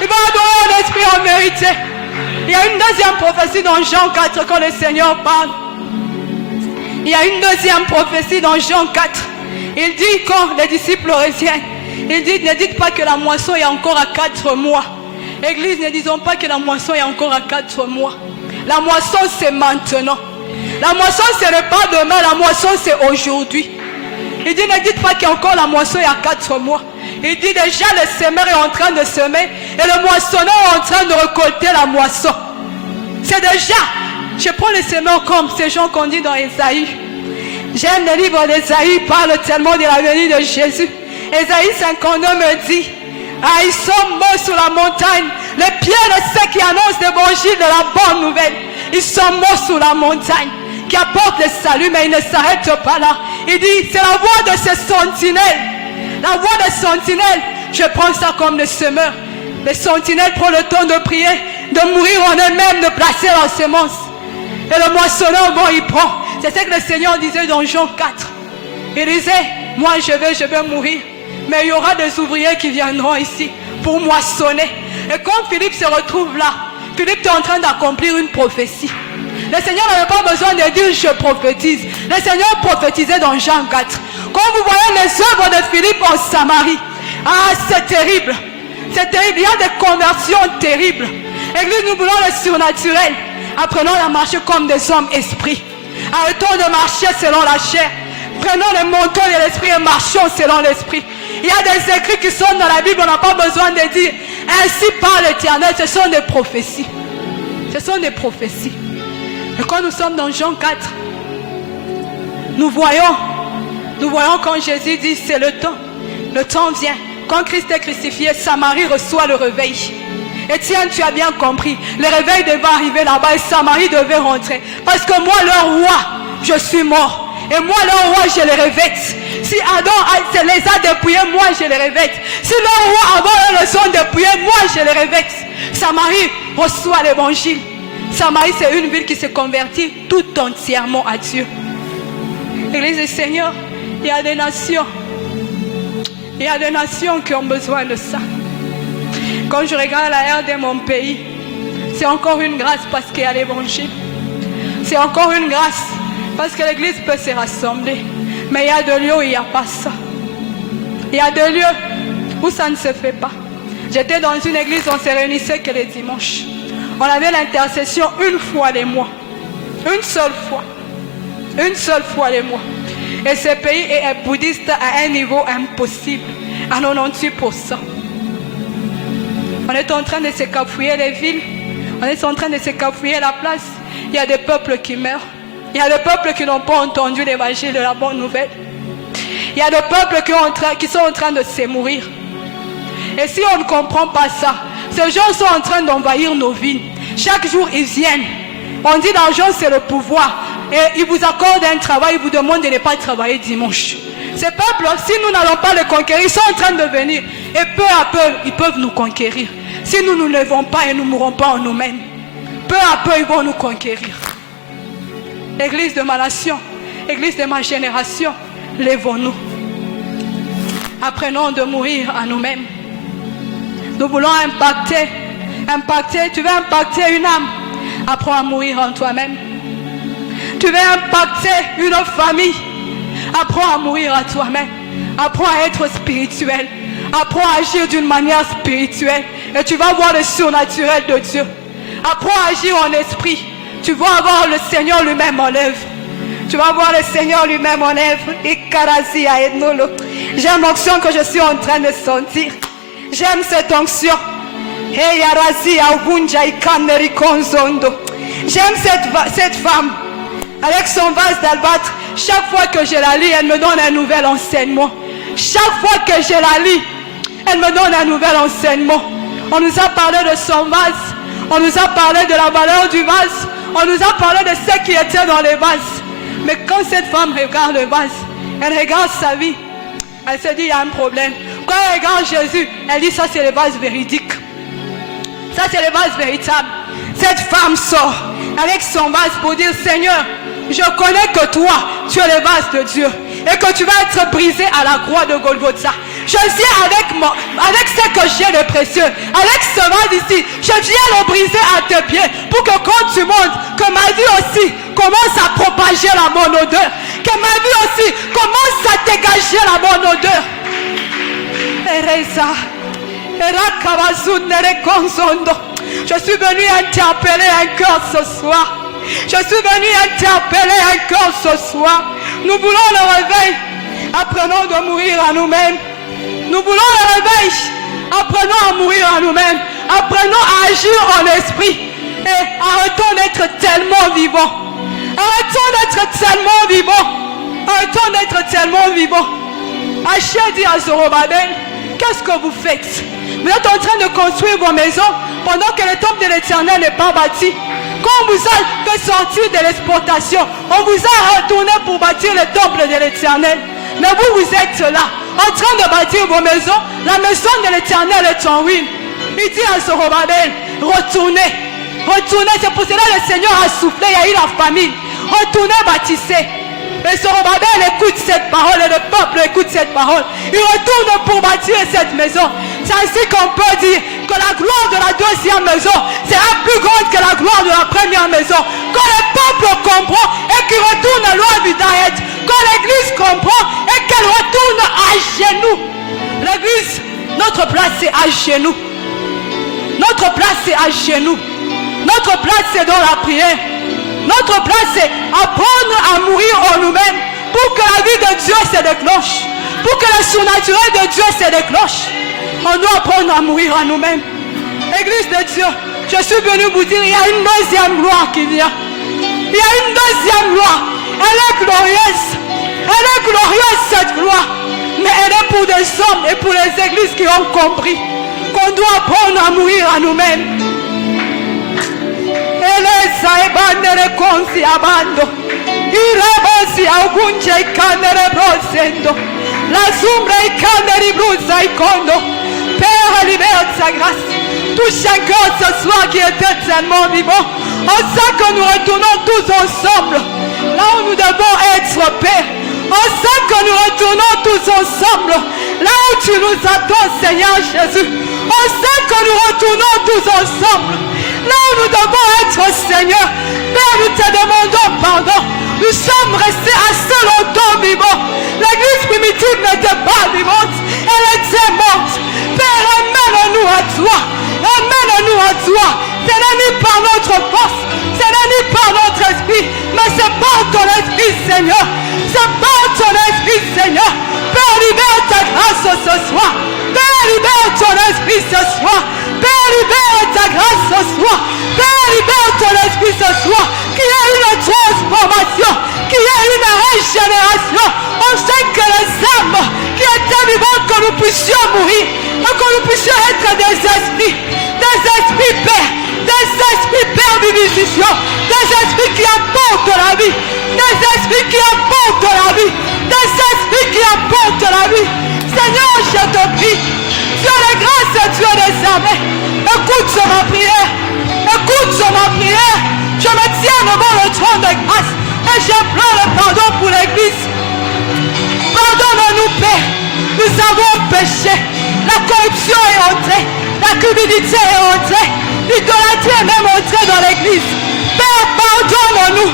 Ils vont adorer en esprit et en vérité. Il y a une deuxième prophétie dans Jean 4 quand le Seigneur parle. Il y a une deuxième prophétie dans Jean 4. Il dit quand les disciples reviennent, il dit, ne dites pas que la moisson est encore à 4 mois. Église, ne disons pas que la moisson est encore à 4 mois. La moisson c'est maintenant. La moisson ce n'est pas demain, la moisson c'est aujourd'hui. Il dit, ne dites pas qu'encore la moisson est à 4 mois. Il dit déjà le semeur est en train de semer et le moissonneur est en train de récolter la moisson. C'est déjà, je prends le semeur comme ces gens qu'on dit dans Ésaïe. J'aime le livre d'Ésaïe, il parle tellement de la venue de Jésus. Ésaïe 52 me dit, ah, ils sont morts sur la montagne. Les pieds de ceux qui annoncent l'évangile de la bonne nouvelle. Ils sont morts sur la montagne qui apporte le salut, mais ils ne s'arrêtent pas là. Il dit, c'est la voix de ces sentinelles. La voix des sentinelles, je prends ça comme le semeur. Les sentinelles prennent le temps de prier, de mourir en eux-mêmes, de placer leur semence. Et le moissonneur, bon, il prend. C'est ce que le Seigneur disait dans Jean 4. Il disait, moi je vais mourir. Mais il y aura des ouvriers qui viendront ici pour moissonner. Et quand Philippe se retrouve là, Philippe est en train d'accomplir une prophétie. Le Seigneur n'avait pas besoin de dire je prophétise. Le Seigneur prophétisait dans Jean 4. Quand vous voyez les œuvres de Philippe en Samarie, ah c'est terrible. C'est terrible, il y a des conversions terribles. Église, nous voulons le surnaturel. Apprenons à marcher comme des hommes esprits. Arrêtons de marcher selon la chair. Prenons le manteau de l'esprit et marchons selon l'esprit. Il y a des écrits qui sont dans la Bible, on n'a pas besoin de dire ainsi parle l'Éternel. Ce sont des prophéties. Ce sont des prophéties. Et quand nous sommes dans Jean 4, nous voyons quand Jésus dit c'est le temps vient. Quand Christ est crucifié, Samarie reçoit le réveil. Et tiens, tu as bien compris, le réveil devait arriver là-bas et Samarie devait rentrer. Parce que moi, leur roi, je suis mort. Et moi, leur roi, je les revête. Si Adam les a dépouillés, moi, je les revête. Si leur roi, avant eux, les ont dépouillés, moi, je les revête. Samarie reçoit l'évangile. Samarie, c'est une ville qui se convertit tout entièrement à Dieu. Église du Seigneur, il y a des nations. Il y a des nations qui ont besoin de ça. Quand je regarde la ère de mon pays, c'est encore une grâce parce qu'il y a l'évangile. C'est encore une grâce parce que l'église peut se rassembler. Mais il y a des lieux où il n'y a pas ça. Il y a des lieux où ça ne se fait pas. J'étais dans une église, on ne se réunissait que les dimanches. On avait l'intercession une fois les mois. Une seule fois. Une seule fois les mois. Et ce pays est bouddhiste à un niveau impossible, à 98%. On est en train de s'écafouiller les villes, on est en train de s'écafouiller la place. Il y a des peuples qui meurent. Il y a des peuples qui n'ont pas entendu l'évangile de la bonne nouvelle. Il y a des peuples qui sont en train de se mourir. Et si on ne comprend pas ça, ces gens sont en train d'envahir nos vies. Chaque jour, ils viennent. On dit l'argent, c'est le pouvoir. Et ils vous accordent un travail, ils vous demandent de ne pas travailler dimanche. Ces peuples, si nous n'allons pas les conquérir, ils sont en train de venir. Et peu à peu, ils peuvent nous conquérir. Si nous ne nous levons pas et nous ne mourrons pas en nous-mêmes, peu à peu, ils vont nous conquérir. Église de ma nation, Église de ma génération, lèvons-nous. Apprenons de mourir à nous-mêmes. Nous voulons impacter. Tu veux impacter une âme, apprends à mourir en toi-même. Tu veux impacter une famille, apprends à mourir à toi-même. Apprends à être spirituel. Apprends à agir d'une manière spirituelle. Et tu vas voir le surnaturel de Dieu. Apprends à agir en esprit. Tu vas avoir le Seigneur lui-même en œuvre. Tu vas voir le Seigneur lui-même en œuvre. J'aime l'onction que je suis en train de sentir. J'aime cette onction. J'aime cette femme avec son vase d'albâtre. Chaque fois que je la lis, elle me donne un nouvel enseignement. Chaque fois que je la lis, elle me donne un nouvel enseignement. On nous a parlé de son vase. On nous a parlé de la valeur du vase. On nous a parlé de ce qui était dans les vases. Mais quand cette femme regarde le vase, elle regarde sa vie, elle se dit il y a un problème. Quand elle regarde Jésus, elle dit ça c'est le vase véridique. Ça c'est le vase véritable. Cette femme sort avec son vase pour dire Seigneur, je connais que toi, tu es le vase de Dieu et que tu vas être brisé à la croix de Golgotha. Je viens avec ce que j'ai de précieux, avec ce vase ici, je viens le briser à tes pieds pour que quand tu montes, que ma vie aussi commence à propager la bonne odeur, que ma vie aussi commence à dégager la bonne odeur. Je suis venu interpeller un cœur ce soir. Je suis venu interpeller un cœur ce soir. Nous voulons le réveil. Apprenons de mourir à nous-mêmes. Nous voulons le réveil. Apprenons à mourir à nous-mêmes. Apprenons à agir en esprit. Et arrêtons d'être tellement vivants. Arrêtons d'être tellement vivants. Arrêtons d'être tellement vivants. Achia dit à Zorobabel, qu'est-ce que vous faites? Vous êtes en train de construire vos maisons pendant que le temple de l'Éternel n'est pas bâti. Quand on vous a fait sortir de l'exportation, on vous a retourné pour bâtir le temple de l'Éternel. Mais vous, vous êtes là, en train de bâtir vos maisons. La maison de l'Éternel est en ruine. Il dit à Zorobabel, retournez. Retournez, c'est pour cela que le Seigneur a soufflé, il y a eu la famine. Retournez, bâtissez. Et Zorobabel écoute cette parole et le peuple écoute cette parole. Il retourne pour bâtir cette maison. C'est ainsi qu'on peut dire que la gloire de la deuxième maison sera plus grande que la gloire de la première maison. Quand le peuple comprend et qu'il retourne à l'ordre du Daït, quand l'église comprend et qu'elle retourne à genoux. L'église, notre place c'est à genoux. Notre place c'est à genoux. Notre place c'est dans la prière. Notre place c'est apprendre à mourir en nous-mêmes pour que la vie de Dieu se déclenche. Pour que le surnaturel de Dieu se déclenche. On doit apprendre à mourir à nous-mêmes. Église de Dieu, je suis venu vous dire, il y a une deuxième loi qui vient. Il y a une deuxième loi. Elle est glorieuse. Elle est glorieuse cette loi. Mais elle est pour des hommes et pour les églises qui ont compris qu'on doit apprendre à mourir à nous-mêmes. Eleza ebandere konsi abando. Irebosi augunje ikandere brosendo. La sombra ikandere brusa ikondo. Père, libère sa grâce. Touche un cœur ce soir qui était tellement vivant. On sait que nous retournons tous ensemble. Là où nous devons être, Père. On sait que nous retournons tous ensemble. Là où tu nous attends, Seigneur Jésus. On sait que nous retournons tous ensemble. Là où nous devons être, Seigneur. Père, nous te demandons pardon. Nous sommes restés assez longtemps vivants. L'église primitive n'était pas vivante. Elle était morte. Père, amène-nous à toi. Amène-nous à toi. Ce n'est ni par notre force. Ce n'est ni par notre esprit, mais c'est par ton esprit, Seigneur. C'est par ton esprit, Seigneur. Père, libère ta grâce ce soir. Père, libère ton esprit ce soir. Père, libère ta grâce ce soir. Père, libère ton esprit ce soir. Qu'il y ait une transformation, qu'il y ait une régénération. On sait que les âmes qui étaient vivantes, que nous puissions mourir, et que nous puissions être des esprits, Père, des esprits, Père, vivification, des esprits qui apportent la vie, des esprits qui apportent la vie, des esprits qui apportent la vie. Seigneur, je te prie, tu as les grâces et tu as les armées. Écoute ma prière, écoute ma prière. Je me tiens devant le trône de grâce et j'implore le pardon pour l'Église. Pardonne-nous, Père, nous avons péché. La corruption est entrée, la cupidité est entrée, l'idolâtrie est même entrée dans l'Église. Père, pardonne-nous.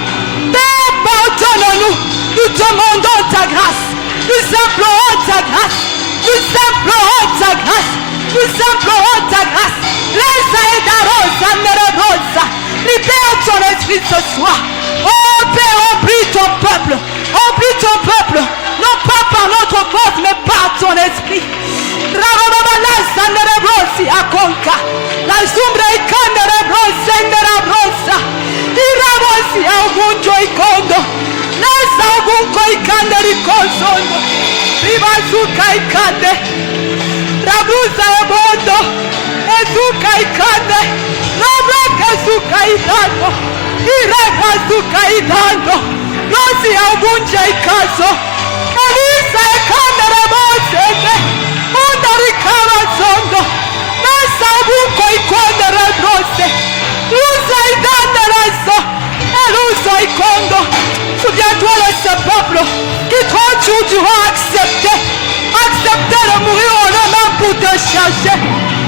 Père, pardonne-nous. Nous demandons ta grâce. Nous implorons ta grâce. Nous implorons ta grâce. Nous implorons ta grâce. Libère ton esprit ce soir. Oh Père, remplis ton peuple. Remplis ton peuple. Non pas par notre force, mais par ton esprit. La sombra e candere brossa e nera brossa. Irabosi augunjo ikondo. Nasa augunko ikanderi konsondo. Ribazuka ikande. Rabusa ebondo. Ezuka ikande. Nobraka zuka idando. Ireka zuka idando. Nosi augunjo ikazo. Elisa e candere brossa. Undari kavazondo. Nasa augunko ikondere brossa. Lusa idanderazo. Elusa ikondo. Souviens-toi de ce peuple qui 30 jours durant acceptait de mourir en homme pour te chercher.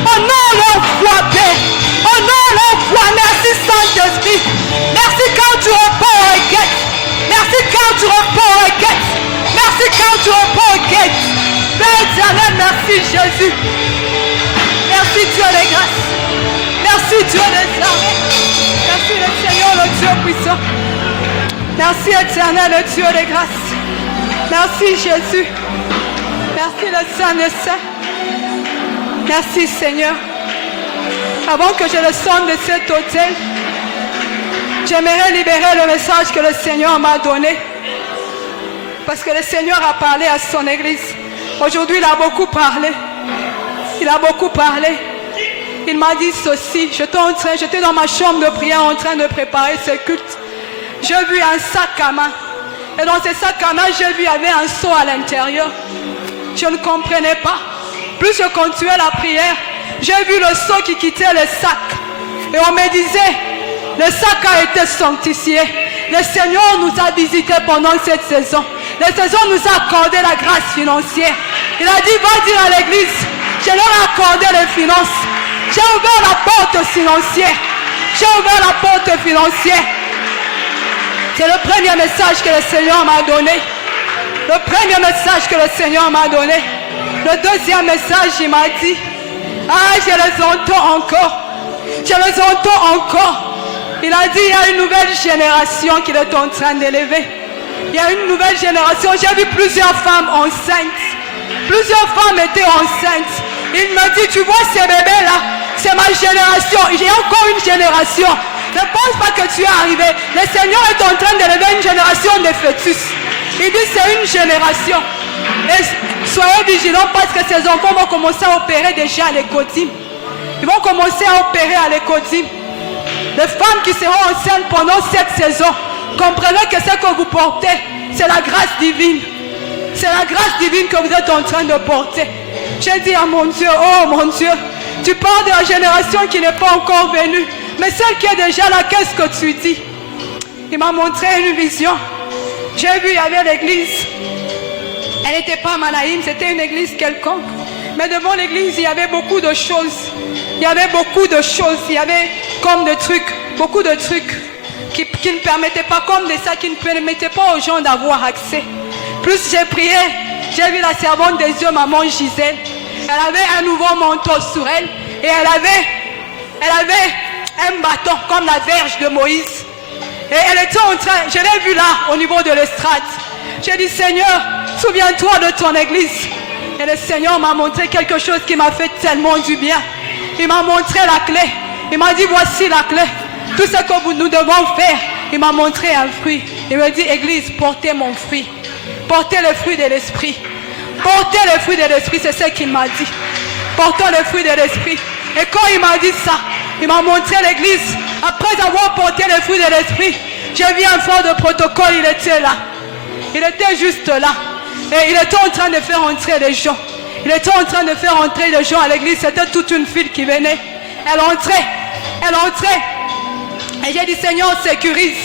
Honore leur foi, Père. Honore leur foi. Merci Saint-Esprit. Merci quand tu réponds aux requêtes. Merci quand tu réponds aux requêtes. Merci quand tu réponds aux requêtes. Père éternel, merci Jésus. Merci Dieu des grâces. Merci Dieu des armées. Merci le Seigneur, le Dieu puissant. Merci éternel, le Dieu des grâces. Merci Jésus. Merci le Saint des Saints. Merci Seigneur. Avant que je descende de cet hôtel, j'aimerais libérer le message que le Seigneur m'a donné. Parce que le Seigneur a parlé à son église. Aujourd'hui, il a beaucoup parlé. Il a beaucoup parlé. Il m'a dit ceci. J'étais dans ma chambre de prière en train de préparer ce culte. J'ai vu un sac à main. Et dans ce sac à main, j'ai vu qu'il y avait un seau à l'intérieur. Je ne comprenais pas. Plus je continuais la prière, j'ai vu le seau qui quittait le sac. Et on me disait, le sac a été sanctifié. Le Seigneur nous a visités pendant cette saison. La saison nous a accordé la grâce financière. Il a dit, va dire à l'église, je leur ai accordé les finances. J'ai ouvert la porte financière. J'ai ouvert la porte financière. C'est le premier message que le Seigneur m'a donné. Le premier message que le Seigneur m'a donné. Le deuxième message, il m'a dit, ah, je les entends encore. Je les entends encore. Il a dit, il y a une nouvelle génération qu'il est en train d'élever. Il y a une nouvelle génération. J'ai vu plusieurs femmes enceintes. Plusieurs femmes étaient enceintes. Il me dit, tu vois ces bébés-là, c'est ma génération. J'ai encore une génération. Ne pense pas que tu es arrivé. Le Seigneur est en train d'élever une génération de fœtus. Il dit c'est une génération. Et soyez vigilants parce que ces enfants vont commencer à opérer déjà à l'écotime. Ils vont commencer à opérer à l'écotime. Les femmes qui seront enceintes pendant cette saison, comprenez que ce que vous portez, c'est la grâce divine. C'est la grâce divine que vous êtes en train de porter. J'ai dit à mon Dieu, oh mon Dieu, tu parles de la génération qui n'est pas encore venue. Mais celle qui est déjà là, qu'est-ce que tu dis? Il m'a montré une vision. J'ai vu, il y avait l'église. Elle n'était pas Manaïm, c'était une église quelconque. Mais devant l'église, il y avait beaucoup de choses. Il y avait beaucoup de choses. Il y avait comme des trucs, beaucoup de trucs qui ne permettaient pas, comme de ça, qui ne permettaient pas aux gens d'avoir accès. Plus j'ai prié, j'ai vu la servante des yeux, maman Gisèle. Elle avait un nouveau manteau sur elle. Et elle avait un bâton comme la verge de Moïse. Et elle était en train, je l'ai vue là, au niveau de l'estrade. J'ai dit, Seigneur, souviens-toi de ton église. Et le Seigneur m'a montré quelque chose qui m'a fait tellement du bien. Il m'a montré la clé. Il m'a dit, voici la clé. Tout ce que nous devons faire. Il m'a montré un fruit. Il me dit, Église, portez mon fruit. Portez le fruit de l'esprit. Portez le fruit de l'esprit, c'est ce qu'il m'a dit. Portons le fruit de l'esprit. Et quand il m'a dit ça, il m'a montré l'église. Après avoir porté le fruit de l'esprit, j'ai vu un fort de protocole, il était là. Il était juste là. Et il était en train de faire entrer les gens. Il était en train de faire entrer les gens à l'église. C'était toute une file qui venait. Elle entrait. Elle entrait. Et j'ai dit, Seigneur, sécurise.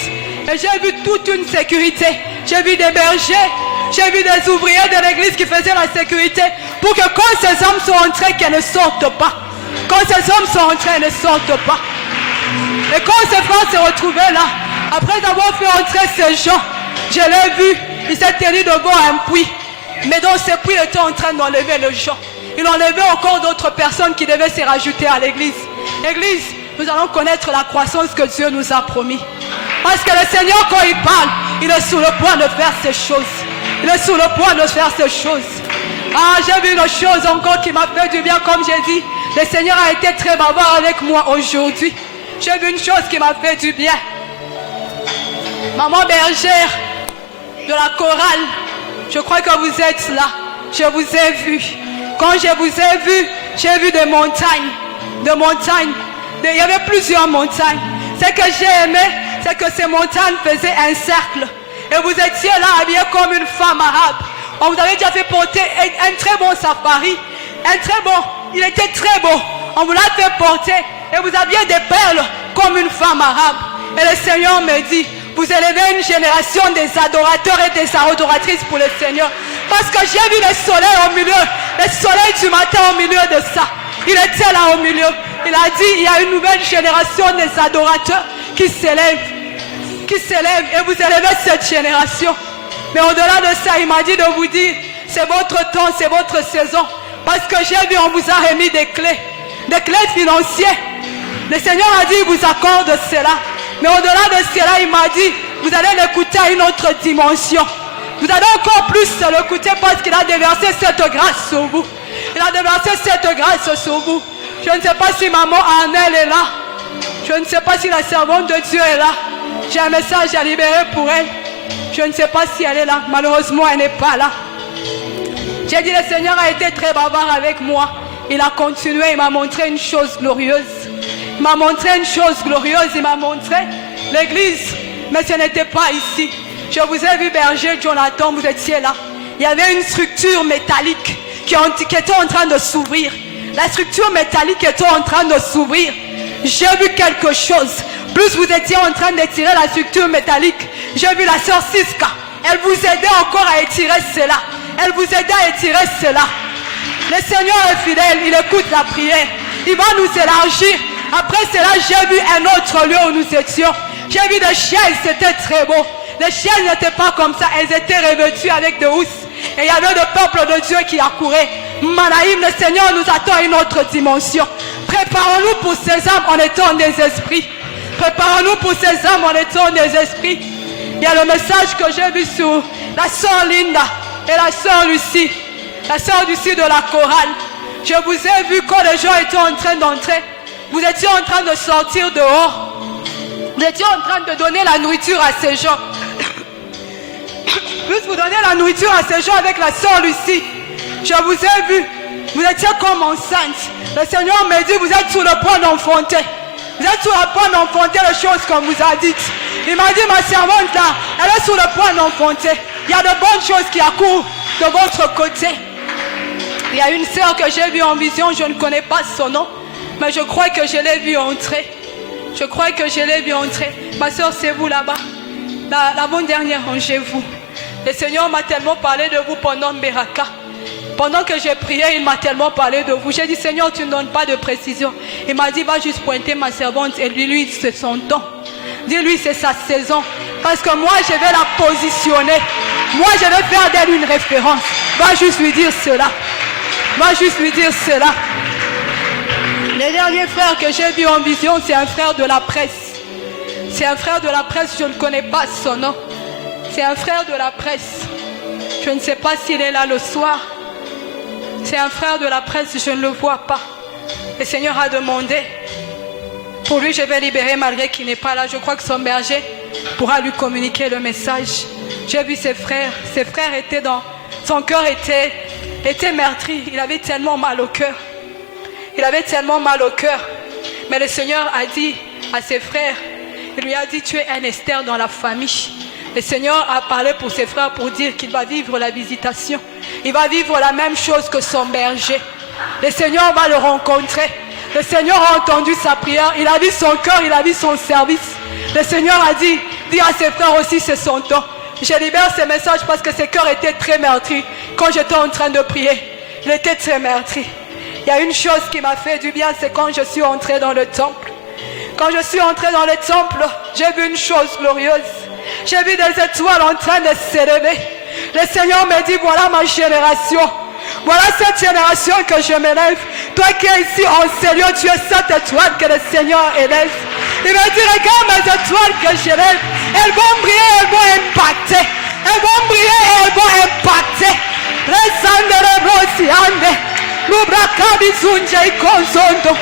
Et j'ai vu toute une sécurité. J'ai vu des bergers. J'ai vu des ouvriers de l'église qui faisaient la sécurité. Pour que quand ces hommes sont entrés, qu'elles ne sortent pas. Quand ces hommes sont entrés, elles ne sortent pas. Et quand ces frères se retrouvaient là, après avoir fait entrer ces gens, je l'ai vu. Il s'est tenu devant un puits. Mais dans ce puits, il était en train d'enlever les gens. Il enlevait encore d'autres personnes qui devaient se rajouter à l'église. Église, nous allons connaître la croissance que Dieu nous a promis. Parce que le Seigneur, quand il parle, il est sur le point de faire ces choses. Il est sur le point de faire ces choses. Ah, j'ai vu une chose encore qui m'a fait du bien, comme j'ai dit. Le Seigneur a été très bavard avec moi aujourd'hui. J'ai vu une chose qui m'a fait du bien. Maman bergère de la chorale, je crois que vous êtes là. Je vous ai vu. Quand je vous ai vu, j'ai vu des montagnes. Des montagnes. Il y avait plusieurs montagnes. Ce que j'ai aimé, c'est que ces montagnes faisaient un cercle. Et vous étiez là habillé comme une femme arabe. On vous avait déjà fait porter un très bon safari. Un très bon. Il était très beau. On vous l'a fait porter. Et vous aviez des perles comme une femme arabe. Et le Seigneur me dit, vous élevez une génération des adorateurs et des adoratrices pour le Seigneur. Parce que j'ai vu le soleil au milieu. Le soleil du matin au milieu de ça. Il était là au milieu. Il a dit, il y a une nouvelle génération des adorateurs qui s'élèvent. Qui s'élèvent. Et vous élevez cette génération. Mais au-delà de ça, il m'a dit de vous dire, c'est votre temps, c'est votre saison. Parce que j'ai vu, on vous a remis des clés financières. Le Seigneur a dit, il vous accorde cela. Mais au-delà de cela, il m'a dit, vous allez l'écouter à une autre dimension. Vous allez encore plus l'écouter parce qu'il a déversé cette grâce sur vous. Il a déversé cette grâce sur vous. Je ne sais pas si maman Annelle est là. Je ne sais pas si la servante de Dieu est là. J'ai un message à libérer pour elle. Je ne sais pas si elle est là. Malheureusement, elle n'est pas là. J'ai dit, le Seigneur a été très bavard avec moi. Il a continué, il m'a montré une chose glorieuse. Il m'a montré une chose glorieuse. Il m'a montré l'église. Mais ce n'était pas ici. Je vous ai vu, berger Jonathan, vous étiez là. Il y avait une structure métallique qui était en train de s'ouvrir. La structure métallique était en train de s'ouvrir. J'ai vu quelque chose. Plus vous étiez en train d'étirer la structure métallique, j'ai vu la sœur Siska. Elle vous aidait encore à étirer cela. Elle vous aidait à étirer cela. Le Seigneur est fidèle, il écoute la prière. Il va nous élargir. Après cela, j'ai vu un autre lieu où nous étions. J'ai vu des chaises, c'était très beau. Les chaises n'étaient pas comme ça, elles étaient revêtues avec des housses. Et il y avait le peuple de Dieu qui accourait. Manaïm, le Seigneur nous attend à une autre dimension. Préparons-nous pour ces âmes en étant des esprits. Préparons-nous pour ces âmes en étant des esprits. Il y a le message que j'ai vu sur la sœur Linda et la sœur Lucie. La sœur Lucie de la chorale. Je vous ai vu quand les gens étaient en train d'entrer. Vous étiez en train de sortir dehors. Vous étiez en train de donner la nourriture à ces gens. Plus vous donnez la nourriture à ces gens avec la sœur Lucie. Je vous ai vu. Vous étiez comme enceinte. Le Seigneur m'a dit, vous êtes sur le point d'enfanter. Vous êtes sur le point d'enfanter les choses qu'on vous a dites. Il m'a dit, ma servante là, elle est sur le point d'enfanter. Il y a de bonnes choses qui accourent de votre côté. Il y a une sœur que j'ai vue en vision, je ne connais pas son nom, mais je crois que je l'ai vue entrer. Je crois que je l'ai vue entrer. Ma sœur, c'est vous là-bas. L'avant-dernière rangez-vous. Le Seigneur m'a tellement parlé de vous pendant Beraka. Pendant que j'ai prié, il m'a tellement parlé de vous. J'ai dit, Seigneur, tu ne donnes pas de précision. Il m'a dit, va juste pointer ma servante et lui, c'est son temps. Dis-lui, c'est sa saison. Parce que moi, je vais la positionner. Moi, je vais faire d'elle une référence. Va juste lui dire cela. Va juste lui dire cela. Le dernier frère que j'ai vu en vision, c'est un frère de la presse. C'est un frère de la presse, je ne connais pas son nom. C'est un frère de la presse. Je ne sais pas s'il est là le soir. C'est un frère de la presse, je ne le vois pas. Le Seigneur a demandé. Pour lui, je vais libérer malgré qu'il n'est pas là. Je crois que son berger pourra lui communiquer le message. J'ai vu ses frères. Ses frères étaient dans... Son cœur était meurtri. Il avait tellement mal au cœur. Il avait tellement mal au cœur. Mais le Seigneur a dit à ses frères, il lui a dit, tu es un Esther dans la famille. Le Seigneur a parlé pour ses frères pour dire qu'il va vivre la visitation. Il va vivre la même chose que son berger. Le Seigneur va le rencontrer. Le Seigneur a entendu sa prière. Il a vu son cœur, il a vu son service. Le Seigneur a dit, dis à ses frères aussi, c'est son temps. Je libère ces messages parce que ses cœurs étaient très meurtris. Quand j'étais en train de prier, il était très meurtri. Il y a une chose qui m'a fait du bien, c'est quand je suis entrée dans le temple. Quand je suis entrée dans le temple, j'ai vu une chose glorieuse. J'ai vu des étoiles en train de s'élever. Le Seigneur me dit, voilà ma génération. Voilà cette génération que je m'élève. Toi qui es ici en Seigneur, tu es cette étoile que le Seigneur élève. Il me dit, regarde mes étoiles que j'élève. Elles vont briller, elles vont impacter. Elles vont briller et elles vont impacter. Resandere brosiande. Lubrakabi zunja ikonzondo.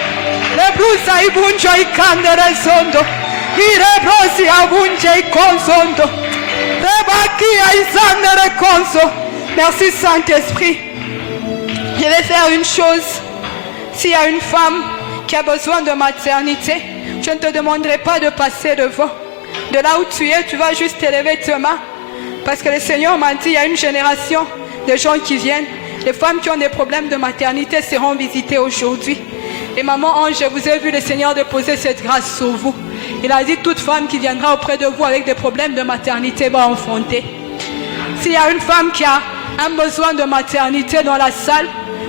Lebrusa ibunja ikandere zondo. Irebrosi abunja ikonzondo. Rebakia isandere konzo. Merci Saint-Esprit. Je vais faire une chose. S'il y a une femme qui a besoin de maternité, je ne te demanderai pas de passer devant. De là où tu es, tu vas juste élever tes mains. Parce que le Seigneur m'a dit, il y a une génération de gens qui viennent. Les femmes qui ont des problèmes de maternité seront visitées aujourd'hui. Et maman Ange, je vous ai vu le Seigneur déposer cette grâce sur vous. Il a dit, toute femme qui viendra auprès de vous avec des problèmes de maternité va enfanter. S'il y a une femme qui a un besoin de maternité dans la salle,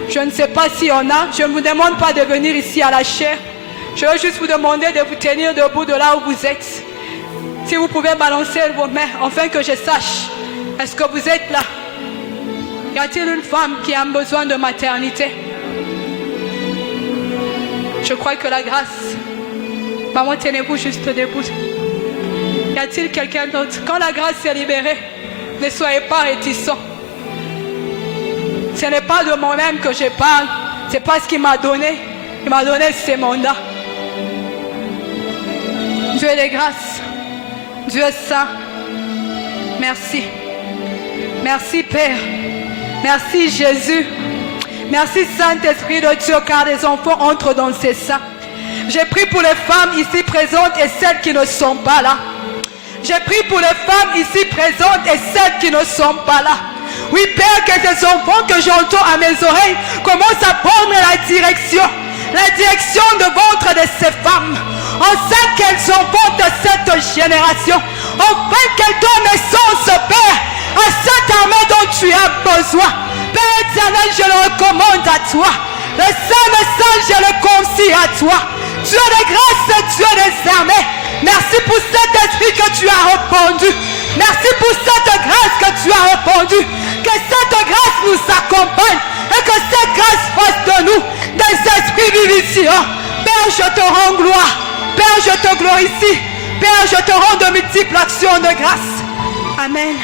je ne sais pas s'il y en a. Je ne vous demande pas de venir ici à la chaire. Je veux juste vous demander de vous tenir debout de là où vous êtes. Si vous pouvez balancer vos mains, afin que je sache, est-ce que vous êtes là? Y a-t-il une femme qui a un besoin de maternité? Je crois que la grâce... Maman, tenez-vous juste debout. Y a-t-il quelqu'un d'autre? Quand la grâce est libérée, ne soyez pas réticents. Ce n'est pas de moi-même que je parle. C'est pas ce qu'il m'a donné. Il m'a donné ses mandats. Dieu est de grâce. Dieu est saint. Merci. Merci Père. Merci Jésus. Merci Saint-Esprit de Dieu, car les enfants entrent dans ces seins. J'ai prié pour les femmes ici présentes et celles qui ne sont pas là. J'ai prié pour les femmes ici présentes et celles qui ne sont pas là. Oui Père, que ces enfants que j'entends à mes oreilles commencent à prendre la direction de ventre de ces femmes. Afin qu'elles enfantent cette génération. Afin qu'elles donnent naissance, Père, à cette armée dont tu as besoin. Père éternel, je le recommande à toi. Le saint message, je le confie à toi. Dieu de grâce, Dieu des armées. Merci pour cet esprit que tu as répandu. Merci pour cette grâce que tu as répandue. Que cette grâce nous accompagne et que cette grâce fasse de nous des esprits vivifiants. Père, je te rends gloire. Père, je te glorifie. Père, je te rends de multiples actions de grâce. Amen.